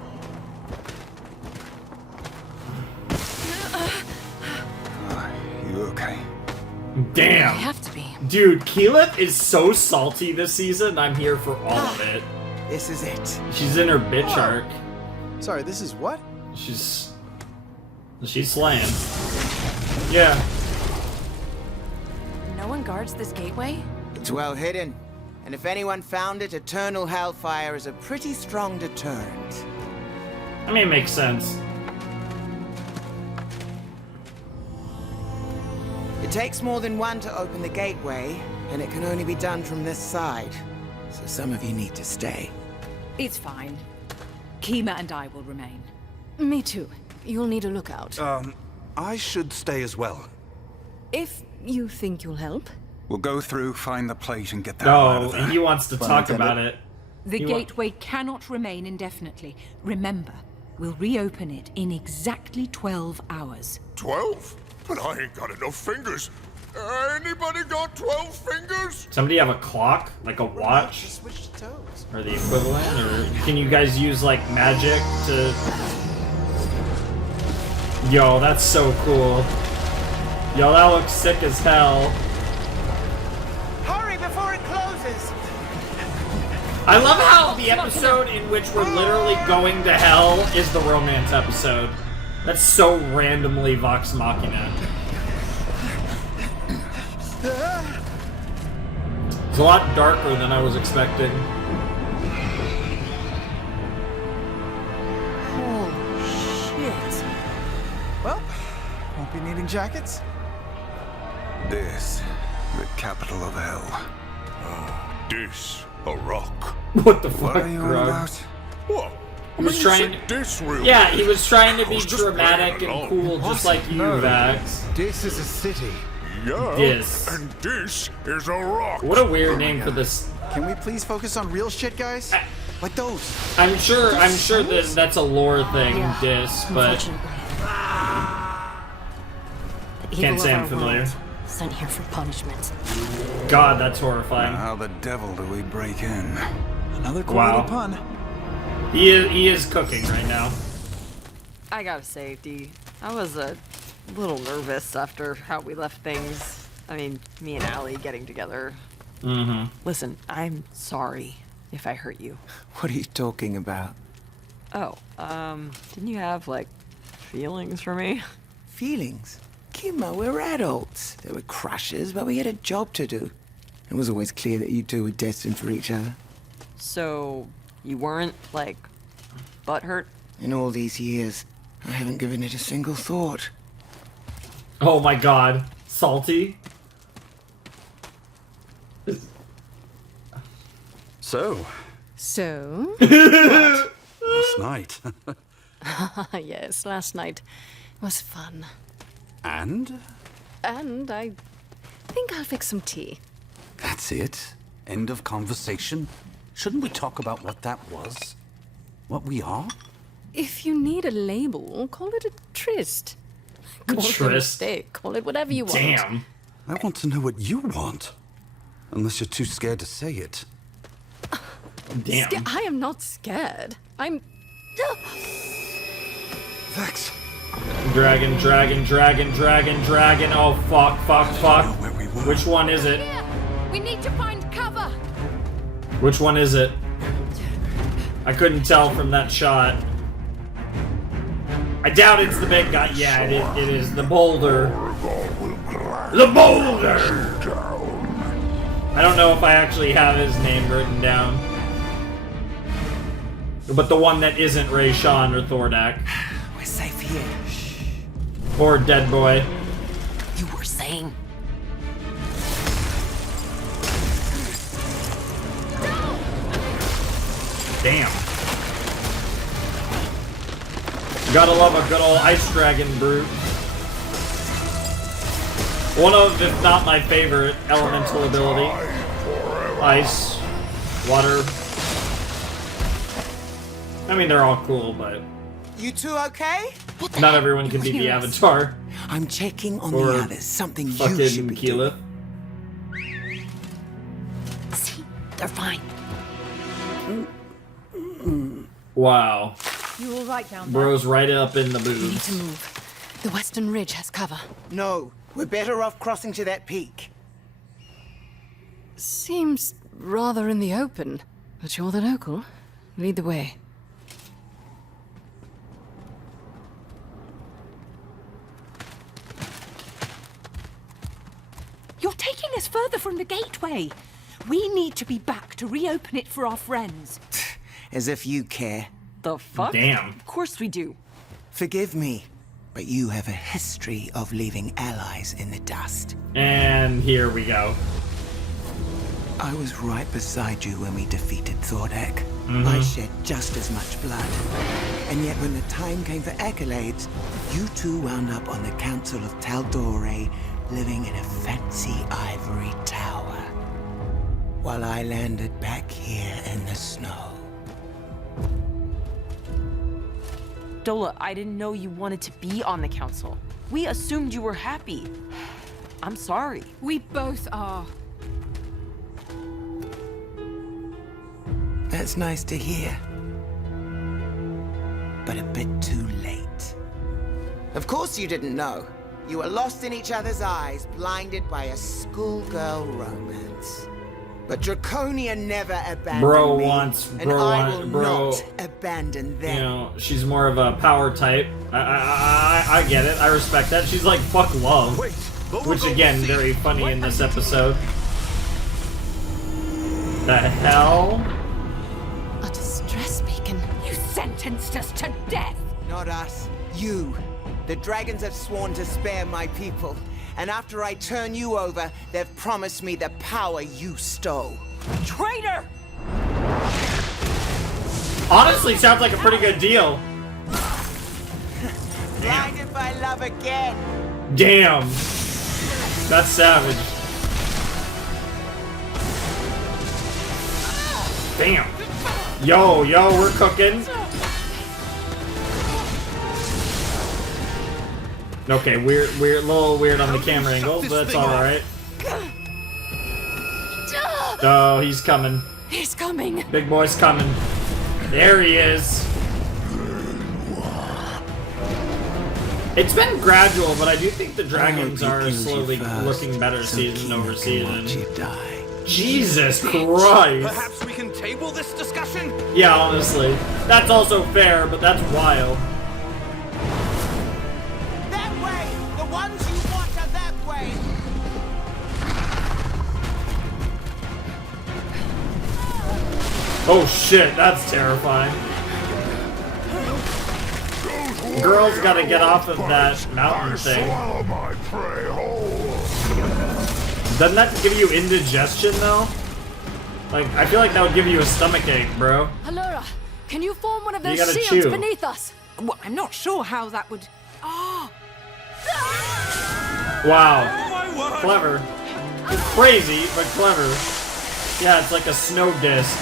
Damn. They have to be. Dude, Keyleth is so salty this season. I'm here for all of it. This is it. She's in her bitch arc. Sorry, this is what? She's slaying. Yeah. No one guards this gateway? It's well hidden. And if anyone found it, eternal hellfire is a pretty strong deterrent. I mean, it makes sense. It takes more than one to open the gateway, and it can only be done from this side. So some of you need to stay. It's fine. Kima and I will remain. Me too. You'll need a lookout. I should stay as well. If you think you'll help. We'll go through, find the plate, and get that out of there. He wants to talk about it. The gateway cannot remain indefinitely. Remember, we'll reopen it in exactly 12 hours. 12? But I ain't got enough fingers. Anybody got 12 fingers? Somebody have a clock? Like a watch? Or the equivalent? Or can you guys use, like, magic to... Yo, that's so cool. Yo, that looks sick as hell. Hurry before it closes! I love how the episode in which we're literally going to hell is the romance episode. That's so randomly Vox Machina. It's a lot darker than I was expecting. Holy shit. Well, won't be needing jackets. This, the capital of hell. This, a rock. What the fuck, What are you on Grog? about? What? He was trying. This real Yeah, quick. he was trying to I be was just dramatic playing and along. cool, just like you, No. Vax. This is a city. Yeah. This. And this is a rock. What a weird name for this. Can we please focus on real shit, guys? Like those. I'm sure that that's a lore thing, dis, but can't say I'm familiar. Sent here for punishment. God, that's horrifying. How the devil do we break in? Another quality Wow. pun. He is cooking right now. I gotta say, Dee, I was a little nervous after how we left things. I mean, me and Allie getting together. Mm-hmm. Listen, I'm sorry if I hurt you. What are you talking about? Oh, didn't you have, like, feelings for me? Feelings? Kima, we're adults. There were crushes, but we had a job to do. It was always clear that you two were destined for each other. So, you weren't, like, butthurt? In all these years, I haven't given it a single thought. Oh my God, salty. So, last night. Yes, last night was fun. And? And I think I'll fix some tea. That's it? End of conversation? Shouldn't we talk about what that was? What we are? If you need a label, call it a tryst. Call it a Tryst? mistake. Call it whatever you want. Damn. I want to know what you want. Unless you're too scared to say it. Damn. I am not scared. I'm... Vex. Dragon. Oh, fuck. Which one is it? We need to find cover. Which one is it? I couldn't tell from that shot. I doubt it's the big guy. Yeah, it is the boulder. The boulder! I don't know if I actually have his name written down. But the one that isn't Rayshawn or Thordak. We're safe here. Or Dead Boy. You were saying? Damn. Gotta love a good old ice dragon brute. One of, if not my favorite, elemental ability. Ice, water. I mean, they're all cool, but You two okay? not everyone can be the Avatar. I'm checking on Or the others. Something you fucking should be Keyleth. See, they're fine. Wow. You all right down there? Bro's right up in the We need boobs. to move. The western ridge has cover. No, We're better off crossing to that peak. Seems rather in the open, but you're the local. Lead the way. You're taking us further from the gateway. We need to be back to reopen it for our friends. As if you care. The fuck? Damn. Of course we do. Forgive me, but you have a history of leaving allies in the dust. And here we go. I was right beside you when we defeated Thordek. I shed just as much blood. And yet when the time came for accolades, you two wound up on the Council of Taldore, living in a fancy ivory tower. While I landed back here in the snow. Dola, I didn't know you wanted to be on the council. We assumed you were happy. I'm sorry. We both are. That's nice to hear. But a bit too late. Of course you didn't know. You were lost in each other's eyes, blinded by a schoolgirl romance. But Draconia never abandoned Bro me, wants, and bro I want, will bro. not abandon them. You know, she's more of a power type. I get it. I respect that. She's like, fuck love. Which, again, very funny in this episode. The hell? A distress beacon. You sentenced us to death. Not us. You. The dragons have sworn to spare my people. And after I turn you over, they've promised me the power you stole. Traitor! Honestly, sounds like a pretty good deal. Blinded by love again. Damn. That's savage. Damn. Yo, we're cooking. Okay, weird, little weird on the camera angle, but that's alright. Oh, he's coming. He's coming. Big boy's coming. There he is. It's been gradual, but I do think the dragons are slowly looking better season over season. Jesus Christ! Perhaps we can table this discussion? Yeah, honestly. That's also fair, but that's wild. That way! The ones you want are that way! Oh shit, that's terrifying. Girl's gotta get off of that mountain thing. Doesn't that give you indigestion though? Like, I feel like that would give you a stomachache, bro. Allura, can you form one of You those gotta shields chew. beneath us? Well, I'm not sure how that would... Oh! Wow. Clever. Crazy, but clever. Yeah, it's like a snow disc.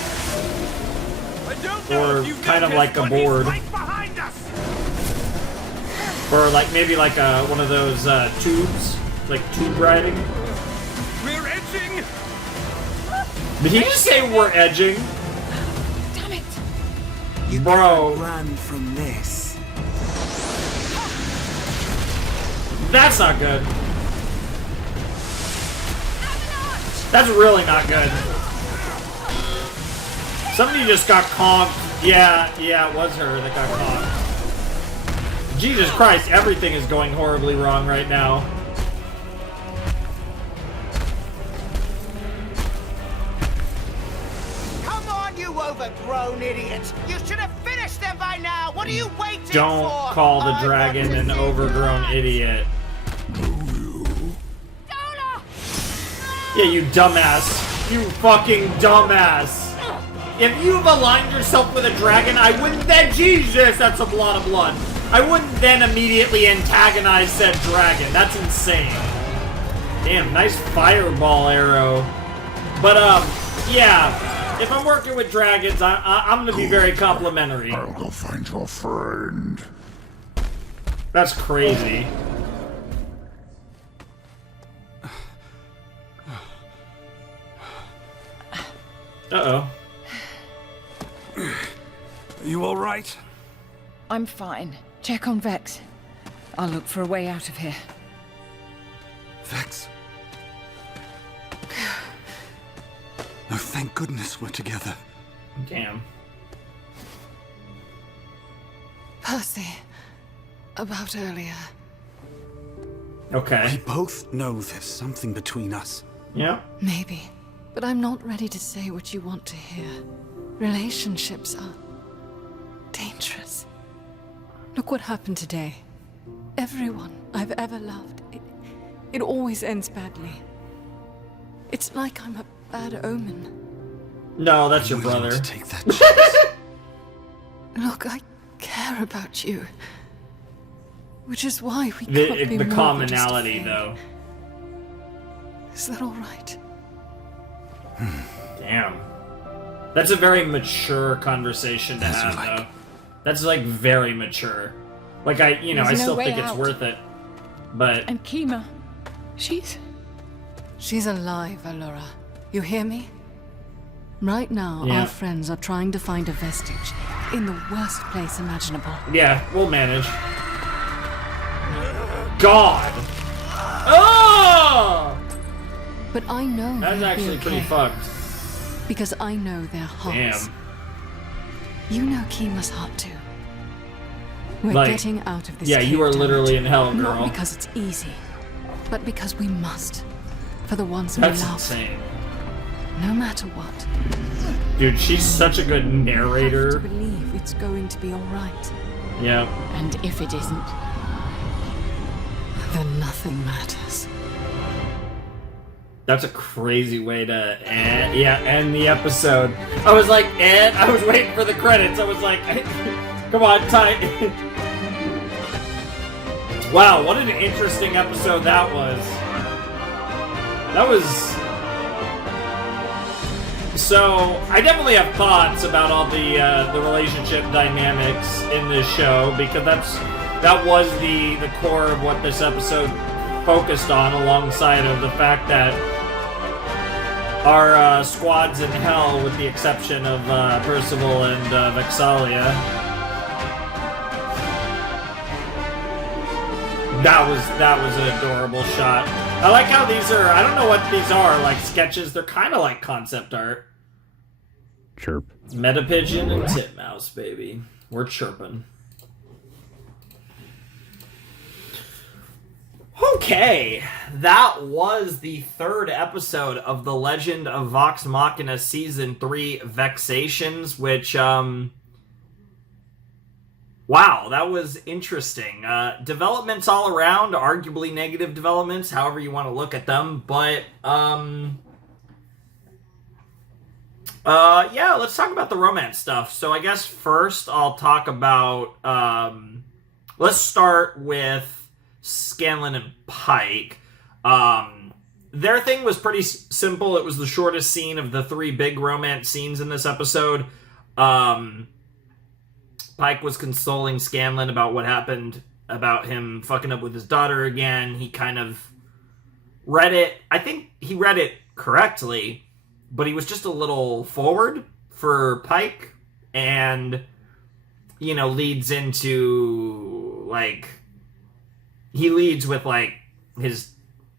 Or kind of like a board. Or like maybe like one of those tubes. Like tube riding. We're edging! Did he just say we're edging? Damn it! You Bro. can't run from this. That's not good. That's really not good. Somebody just got conked. Yeah, it was her that got conked. Jesus Christ, everything is going horribly wrong right now. Come on, you overgrown idiot! You should have finished them by now! What are you waiting for? Don't call the dragon an overgrown idiot. Yeah, you dumbass. You fucking dumbass. If you've aligned yourself with a dragon, I wouldn't then... Jesus, that's a lot of blood. I wouldn't then immediately antagonize said dragon. That's insane. Damn, nice fireball arrow. But, yeah. If I'm working with dragons, I'm gonna be very complimentary. I'll go find your friend. That's crazy. Uh-oh. You all right? I'm fine. Check on Vex. I'll look for a way out of here. Vex. Oh, thank goodness we're together. Damn. Percy, about earlier. Okay. We both know there's something between us. Yeah. Maybe. But I'm not ready to say what you want to hear. Relationships are dangerous. Look what happened today. Everyone I've ever loved, it always ends badly. It's like I'm a bad omen. No, that's your brother. To take that chance. Look, I care about you. Which is why we can't be the more commonality, than just a though. thing. Is that all right? Damn. That's a very mature conversation to have, though. That's, like, very mature. Like, I There's still no way think it's out. worth it. But... And Kima, she's alive, Allura. You hear me? Right now, Yeah. our friends are trying to find a vestige in the worst place imaginable. Yeah, we'll manage. God! Oh! But I know That's they'll actually be pretty okay, fucked. because I know their hearts. Damn. You know Kima's heart too. We're Like, getting out of this yeah, you are cave literally in hell, tonight. girl. Not because it's easy, but because we must. For the ones That's we love. insane. No matter what. Dude, she's such a good To narrator. believe it's going to be alright. Yeah. And if it isn't, then nothing matters. That's a crazy way to end the episode. I was like, I was waiting for the credits. I was like, come on, time. Wow, what an interesting episode that was. That was... So, I definitely have thoughts about all the relationship dynamics in this show, because that was the core of what this episode focused on, alongside of the fact that our squads in hell, with the exception of Percival and Vexalia. That was an adorable shot. I like how these are, I don't know what these are, like sketches. They're kind of like concept art. Chirp. Metapigeon and Titmouse, baby. We're chirping. Okay, that was the third episode of The Legend of Vox Machina Season 3 Vexations, which, wow, that was interesting. Developments all around, arguably negative developments, however you want to look at them, but, yeah, let's talk about the romance stuff. So I guess first I'll talk about, let's start with Scanlan and Pike. Their thing was pretty simple. It was the shortest scene of the 3 big romance scenes in this episode. Pike was consoling Scanlan about what happened, about him fucking up with his daughter again. He kind of read it. I think he read it correctly, but he was just a little forward for Pike, and, leads into, like... He leads with, like, his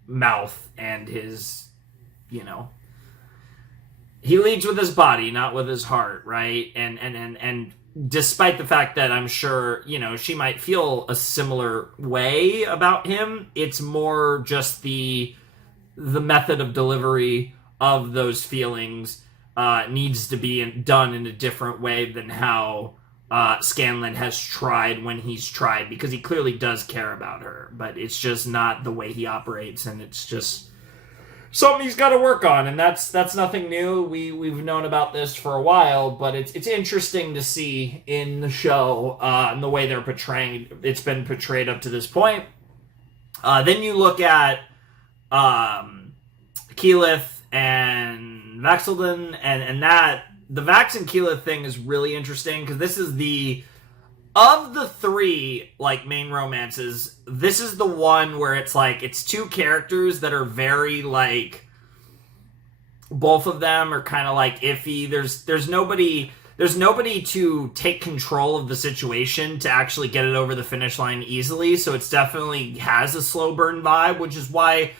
mouth and his, he leads with his body, not with his heart, right? And despite the fact that I'm sure, she might feel a similar way about him, it's more just the method of delivery of those feelings needs to be done in a different way than how Scanlan has tried when he's tried, because he clearly does care about her, but it's just not the way he operates, and it's just something he's got to work on, and that's nothing new. We've known about this for a while, but it's interesting to see in the show and the way they're portraying. It's been portrayed up to this point. Then you look at Keyleth and Vax'ildan, and that. The Vax and Keyleth thing is really interesting, because this is of the 3, like, main romances, this is the one where it's, like, it's 2 characters that are very, like, both of them are kind of, like, iffy. There's nobody to take control of the situation to actually get it over the finish line easily, so it's definitely has a slow burn vibe, which is why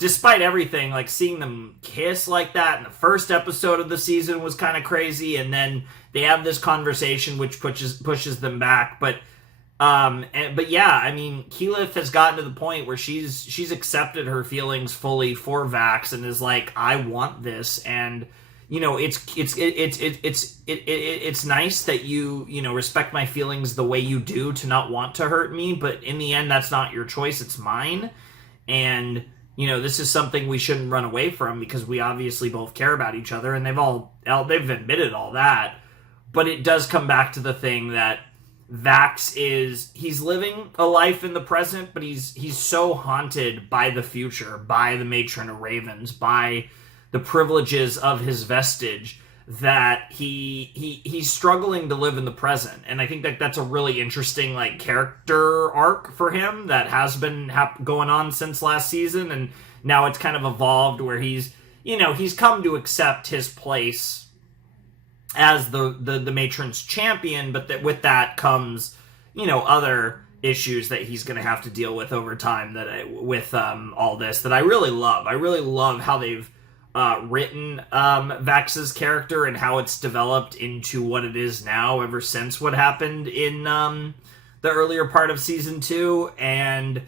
despite everything, like, seeing them kiss like that in the first episode of the season was kind of crazy, and then they have this conversation which pushes them back. But yeah, I mean, Keyleth has gotten to the point where she's accepted her feelings fully for Vax and is like, I want this. And it's nice that you respect my feelings the way you do to not want to hurt me, but in the end, that's not your choice, it's mine. And this is something we shouldn't run away from, because we obviously both care about each other, and they've admitted all that. But it does come back to the thing that Vax he's living a life in the present, but he's so haunted by the future, by the Matron of Ravens, by the privileges of his vestige, that he's struggling to live in the present. And I think that's a really interesting character arc for him that has been going on since last season, and now it's kind of evolved where he's come to accept his place as the Matron's champion, but with that comes other issues that he's going to have to deal with over time with all this that I really love. I really love how they've written Vax's character and how it's developed into what it is now ever since what happened in the earlier part of season 2, and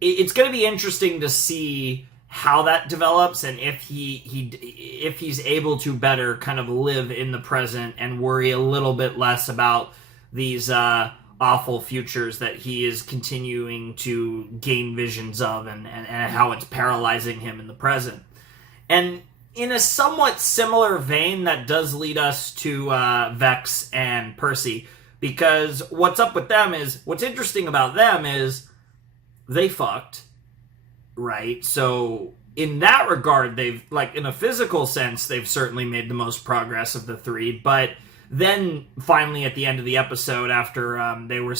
it's going to be interesting to see how that develops, and if he's able to better kind of live in the present and worry a little bit less about these awful futures that he is continuing to gain visions of, and how it's paralyzing him in the present. And in a somewhat similar vein, that does lead us to Vex and Percy, because what's interesting about them is they fucked, right? So in that regard, they've, in a physical sense, they've certainly made the most progress of the three. But then finally at the end of the episode, after they were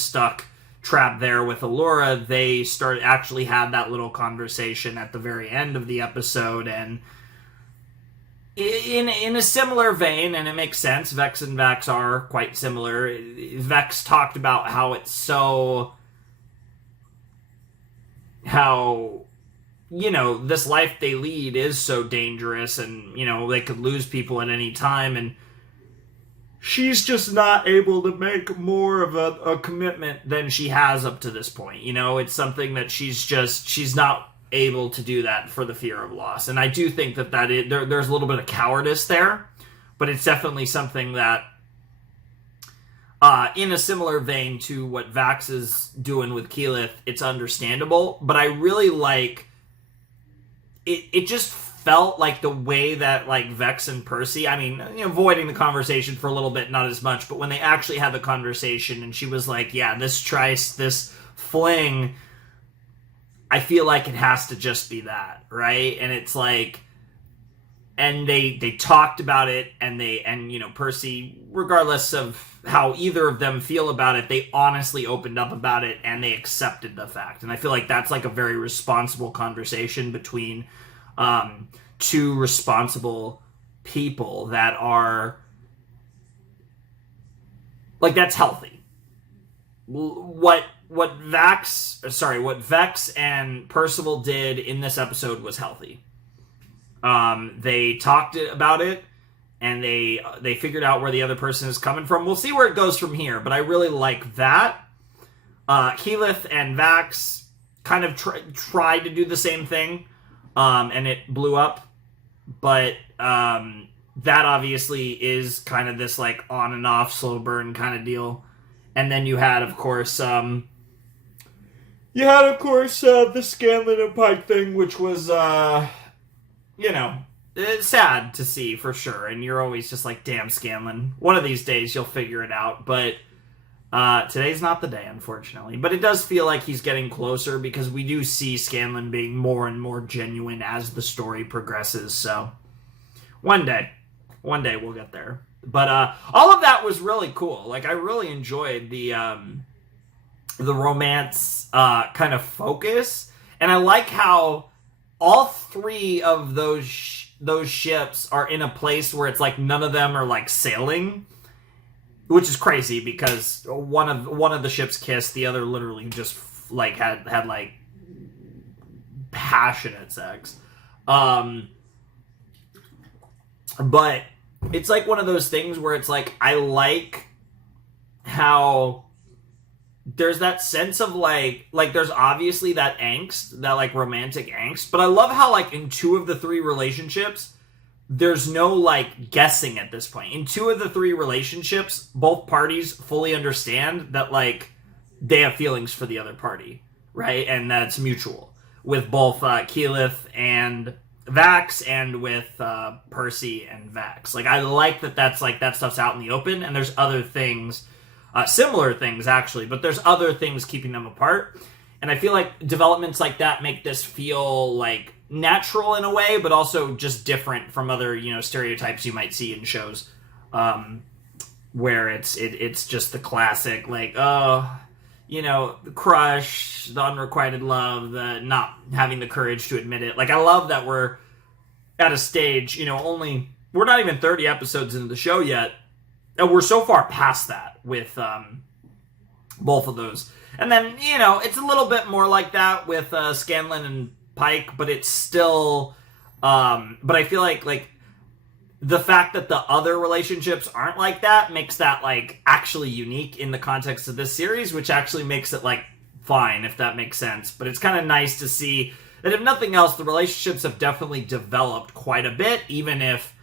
trapped there with Allura, they actually had that little conversation at the very end of the episode. And in a similar vein, and it makes sense, Vex and Vax are quite similar. Vex talked about how this life they lead is so dangerous, and they could lose people at any time, and she's just not able to make more of a commitment than she has up to this point. It's something that she's not able to do that for the fear of loss. And I do think there's a little bit of cowardice there, but it's definitely something that in a similar vein to what Vax is doing with Keyleth, it's understandable. But I really like it just felt like the way that Vex and Percy, I mean, avoiding the conversation for a little bit, not as much, but when they actually had the conversation and she was like, yeah, this fling, I feel like it has to just be that, right? And it's and they talked about it, and Percy, regardless of how either of them feel about it, they honestly opened up about it and they accepted the fact. And I feel like that's a very responsible conversation between two responsible people that are that's healthy. What Vex and Percival did in this episode was healthy. They talked about it, and they figured out where the other person is coming from. We'll see where it goes from here, but I really like that. Keyleth and Vax kind of tried to do the same thing, and it blew up. But that obviously is kind of this on and off slow burn kind of deal. And then you had, of course, the Scanlan and Pike thing, which was, sad to see for sure. And you're always just damn, Scanlan. One of these days you'll figure it out. But today's not the day, unfortunately. But it does feel like he's getting closer, because we do see Scanlan being more and more genuine as the story progresses. So one day we'll get there. But all of that was really cool. I really enjoyed the romance kind of focus, and I like how all three of those ships are in a place where it's none of them are sailing, which is crazy, because one of the ships kissed, the other literally just had passionate sex. But it's like one of those things where it's like, I like how there's that sense of like there's obviously that angst, that like romantic angst, but I love how like in 2 of the 3 relationships, there's no like guessing at this point. In 2 of the 3 relationships, both parties fully understand that like they have feelings for the other party, right? And that's mutual with both Keyleth and Vax, and with Percy and Vax. Like, I like that that's like that stuff's out in the open, and there's other things, similar things actually, but there's other things keeping them apart. And I feel like developments like that make this feel like natural in a way, but also just different from other, you know, stereotypes you might see in shows, where it's just the classic like, oh, you know, the crush, the unrequited love, the not having the courage to admit it. Like, I love that we're at a stage, you know, we're not even 30 episodes into the show yet, and we're so far past that with both of those. And then, you know, it's a little bit more like that with Scanlan and Pike, but it's still, but I feel like the fact that the other relationships aren't like that makes that like actually unique in the context of this series, which actually makes it like fine, if that makes sense. But it's kind of nice to see that, if nothing else, the relationships have definitely developed quite a bit, even if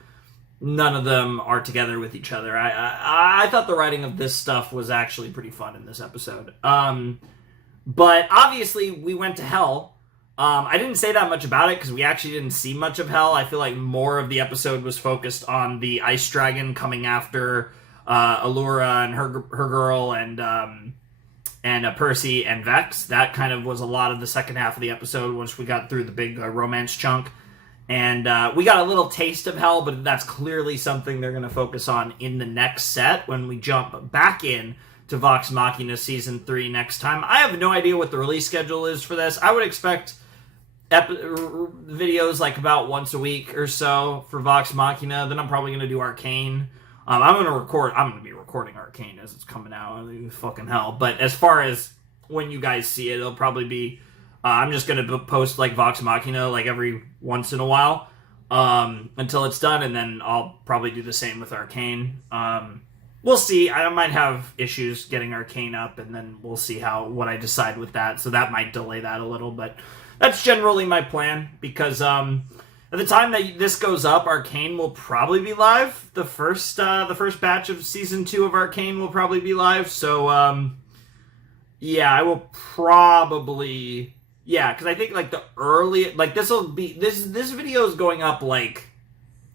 none of them are together with each other. I thought the writing of this stuff was actually pretty fun in this episode. But obviously we went to Hell. I didn't say that much about it because we actually didn't see much of Hell. I feel like more of the episode was focused on the ice dragon coming after Allura and her girl, and Percy and Vex. That kind of was a lot of the second half of the episode once we got through the big romance chunk. And we got a little taste of Hell, but that's clearly something they're going to focus on in the next set when we jump back in to Vox Machina Season 3 next time. I have no idea what the release schedule is for this. I would expect videos like about once a week or so for Vox Machina. Then I'm probably going to do Arcane. I'm going to be recording Arcane as it's coming out. Fucking hell. But as far as when you guys see it, it'll probably be, I'm just going to post like Vox Machina like every once in a while until it's done, and then I'll probably do the same with Arcane. We'll see. I might have issues getting Arcane up, and then we'll see what I decide with that. So that might delay that a little, but that's generally my plan, because at the time that this goes up, Arcane will probably be live. The first batch of Season 2 of Arcane will probably be live. So yeah, I will probably, yeah, because I think like the early, like this video is going up like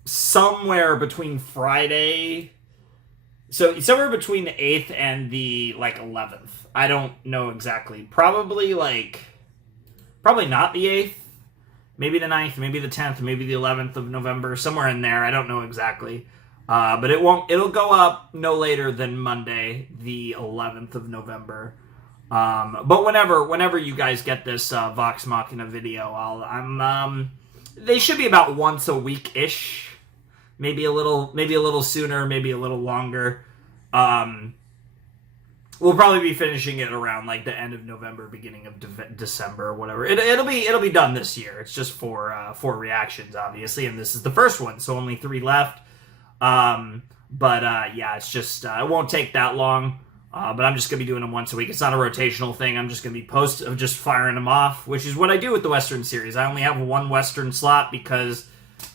somewhere between Friday. So somewhere between the 8th and the, like, 11th. I don't know exactly. Probably not the 8th. Maybe the 9th, maybe the 10th, maybe the 11th of November. Somewhere in there. I don't know exactly. But it'll go up no later than Monday, the 11th of November. But whenever you guys get this Vox Machina video, they should be about once a week-ish. Maybe a little sooner, maybe a little longer. We'll probably be finishing it around like the end of November, beginning of December, or whatever. It'll be done this year. It's just for reactions, obviously, and this is the first one, so only 3 left. Yeah, it's just it won't take that long. But I'm just gonna be doing them once a week. It's not a rotational thing. I'm just gonna be just firing them off, which is what I do with the Western series. I only have one Western slot because,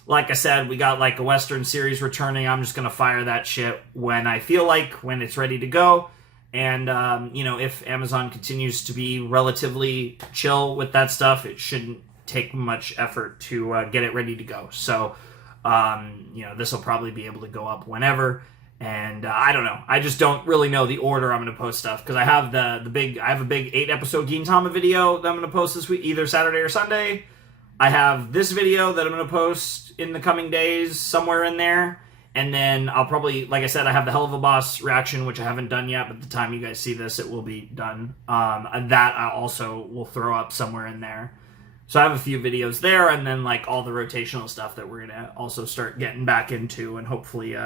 like I said, we got like a Western series returning. I'm just going to fire that shit when I feel like, when it's ready to go. And, you know, if Amazon continues to be relatively chill with that stuff, it shouldn't take much effort to get it ready to go. So, you know, this will probably be able to go up whenever. And I don't know. I just don't really know the order I'm going to post stuff, because I have a big 8-episode Gintama video that I'm going to post this week, either Saturday or Sunday. I have this video that I'm going to post in the coming days, somewhere in there. And then I'll probably, like I said, I have the Hell of a Boss reaction, which I haven't done yet, but the time you guys see this, it will be done. That I also will throw up somewhere in there. So I have a few videos there, and then like all the rotational stuff that we're going to also start getting back into, and hopefully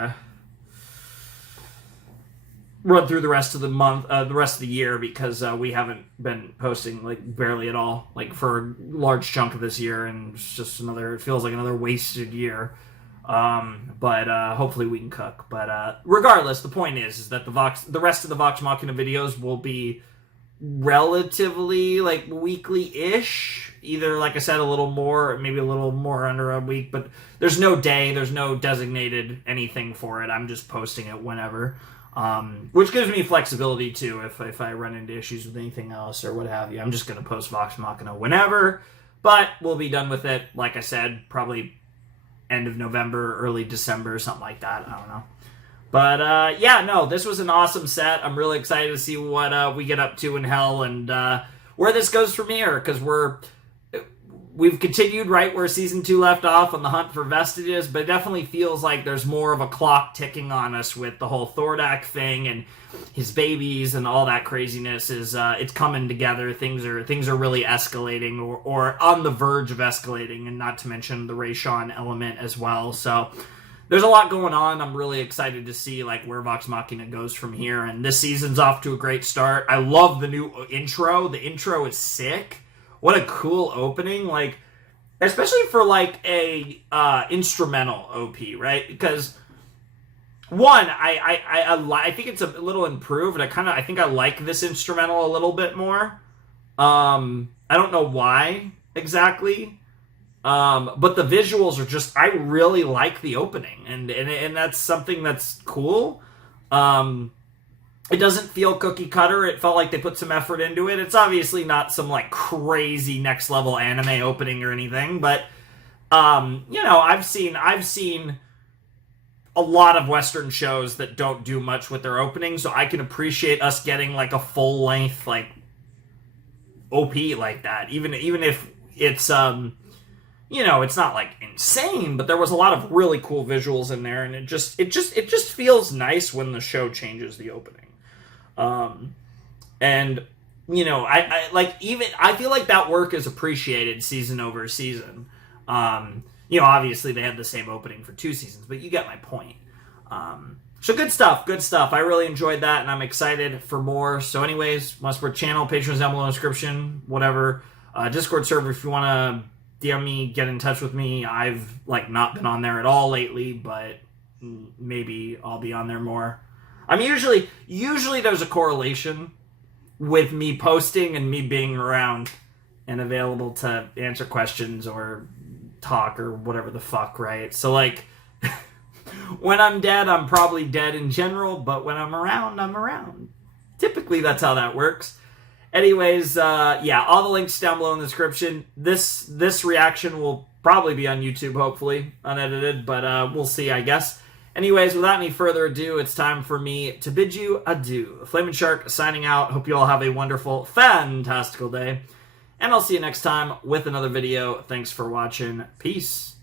run through the rest of the month, the rest of the year, because we haven't been posting like barely at all, like for a large chunk of this year, and it's just it feels like another wasted year. But hopefully we can cook. But regardless, the point is that the rest of the Vox Machina videos will be relatively like weekly-ish. Either, like I said, a little more, maybe a little more under a week, but there's no day, there's no designated anything for it. I'm just posting it whenever. Which gives me flexibility too if I run into issues with anything else or what have you. I'm just going to post Vox Machina whenever, but we'll be done with it, like I said, probably end of November, early December, something like that. I don't know. But yeah, no, this was an awesome set. I'm really excited to see what we get up to in Hell and where this goes from here, because we've continued right where Season 2 left off on the hunt for vestiges, but it definitely feels like there's more of a clock ticking on us with the whole Thordak thing and his babies and all that craziness. It's coming together. Things are really escalating or on the verge of escalating, and not to mention the Rayshawn element as well. So there's a lot going on. I'm really excited to see like where Vox Machina goes from here, and this season's off to a great start. I love the new intro. The intro is sick. What a cool opening, like, especially for, like, a instrumental OP, right? Because, one, I think it's a little improved. I think I like this instrumental a little bit more. I don't know why, exactly. But the visuals are just, I really like the opening, and that's something that's cool. It doesn't feel cookie cutter. It felt like they put some effort into it. It's obviously not some like crazy next level anime opening or anything, but you know, I've seen a lot of Western shows that don't do much with their openings, so I can appreciate us getting like a full length like OP like that. Even if it's you know, it's not like insane, but there was a lot of really cool visuals in there, and it just feels nice when the show changes the opening. And you know, I feel like that work is appreciated season over season. You know, obviously they had the same opening for 2 seasons, but you get my point. So good stuff. I really enjoyed that, and I'm excited for more. So anyways, Westward channel, Patreon's down below in the description, whatever. Discord server if you want to DM me, get in touch with me. I've like not been on there at all lately, but maybe I'll be on there more. I'm usually there's a correlation with me posting and me being around and available to answer questions or talk or whatever the fuck, right? So like when I'm dead, I'm probably dead in general, but when I'm around, I'm around. Typically that's how that works. Anyways, yeah, all the links down below in the description. This reaction will probably be on YouTube, hopefully, unedited, but we'll see, I guess. Anyways, without any further ado, it's time for me to bid you adieu. Flamin' Shark signing out. Hope you all have a wonderful, fantastical day. And I'll see you next time with another video. Thanks for watching. Peace.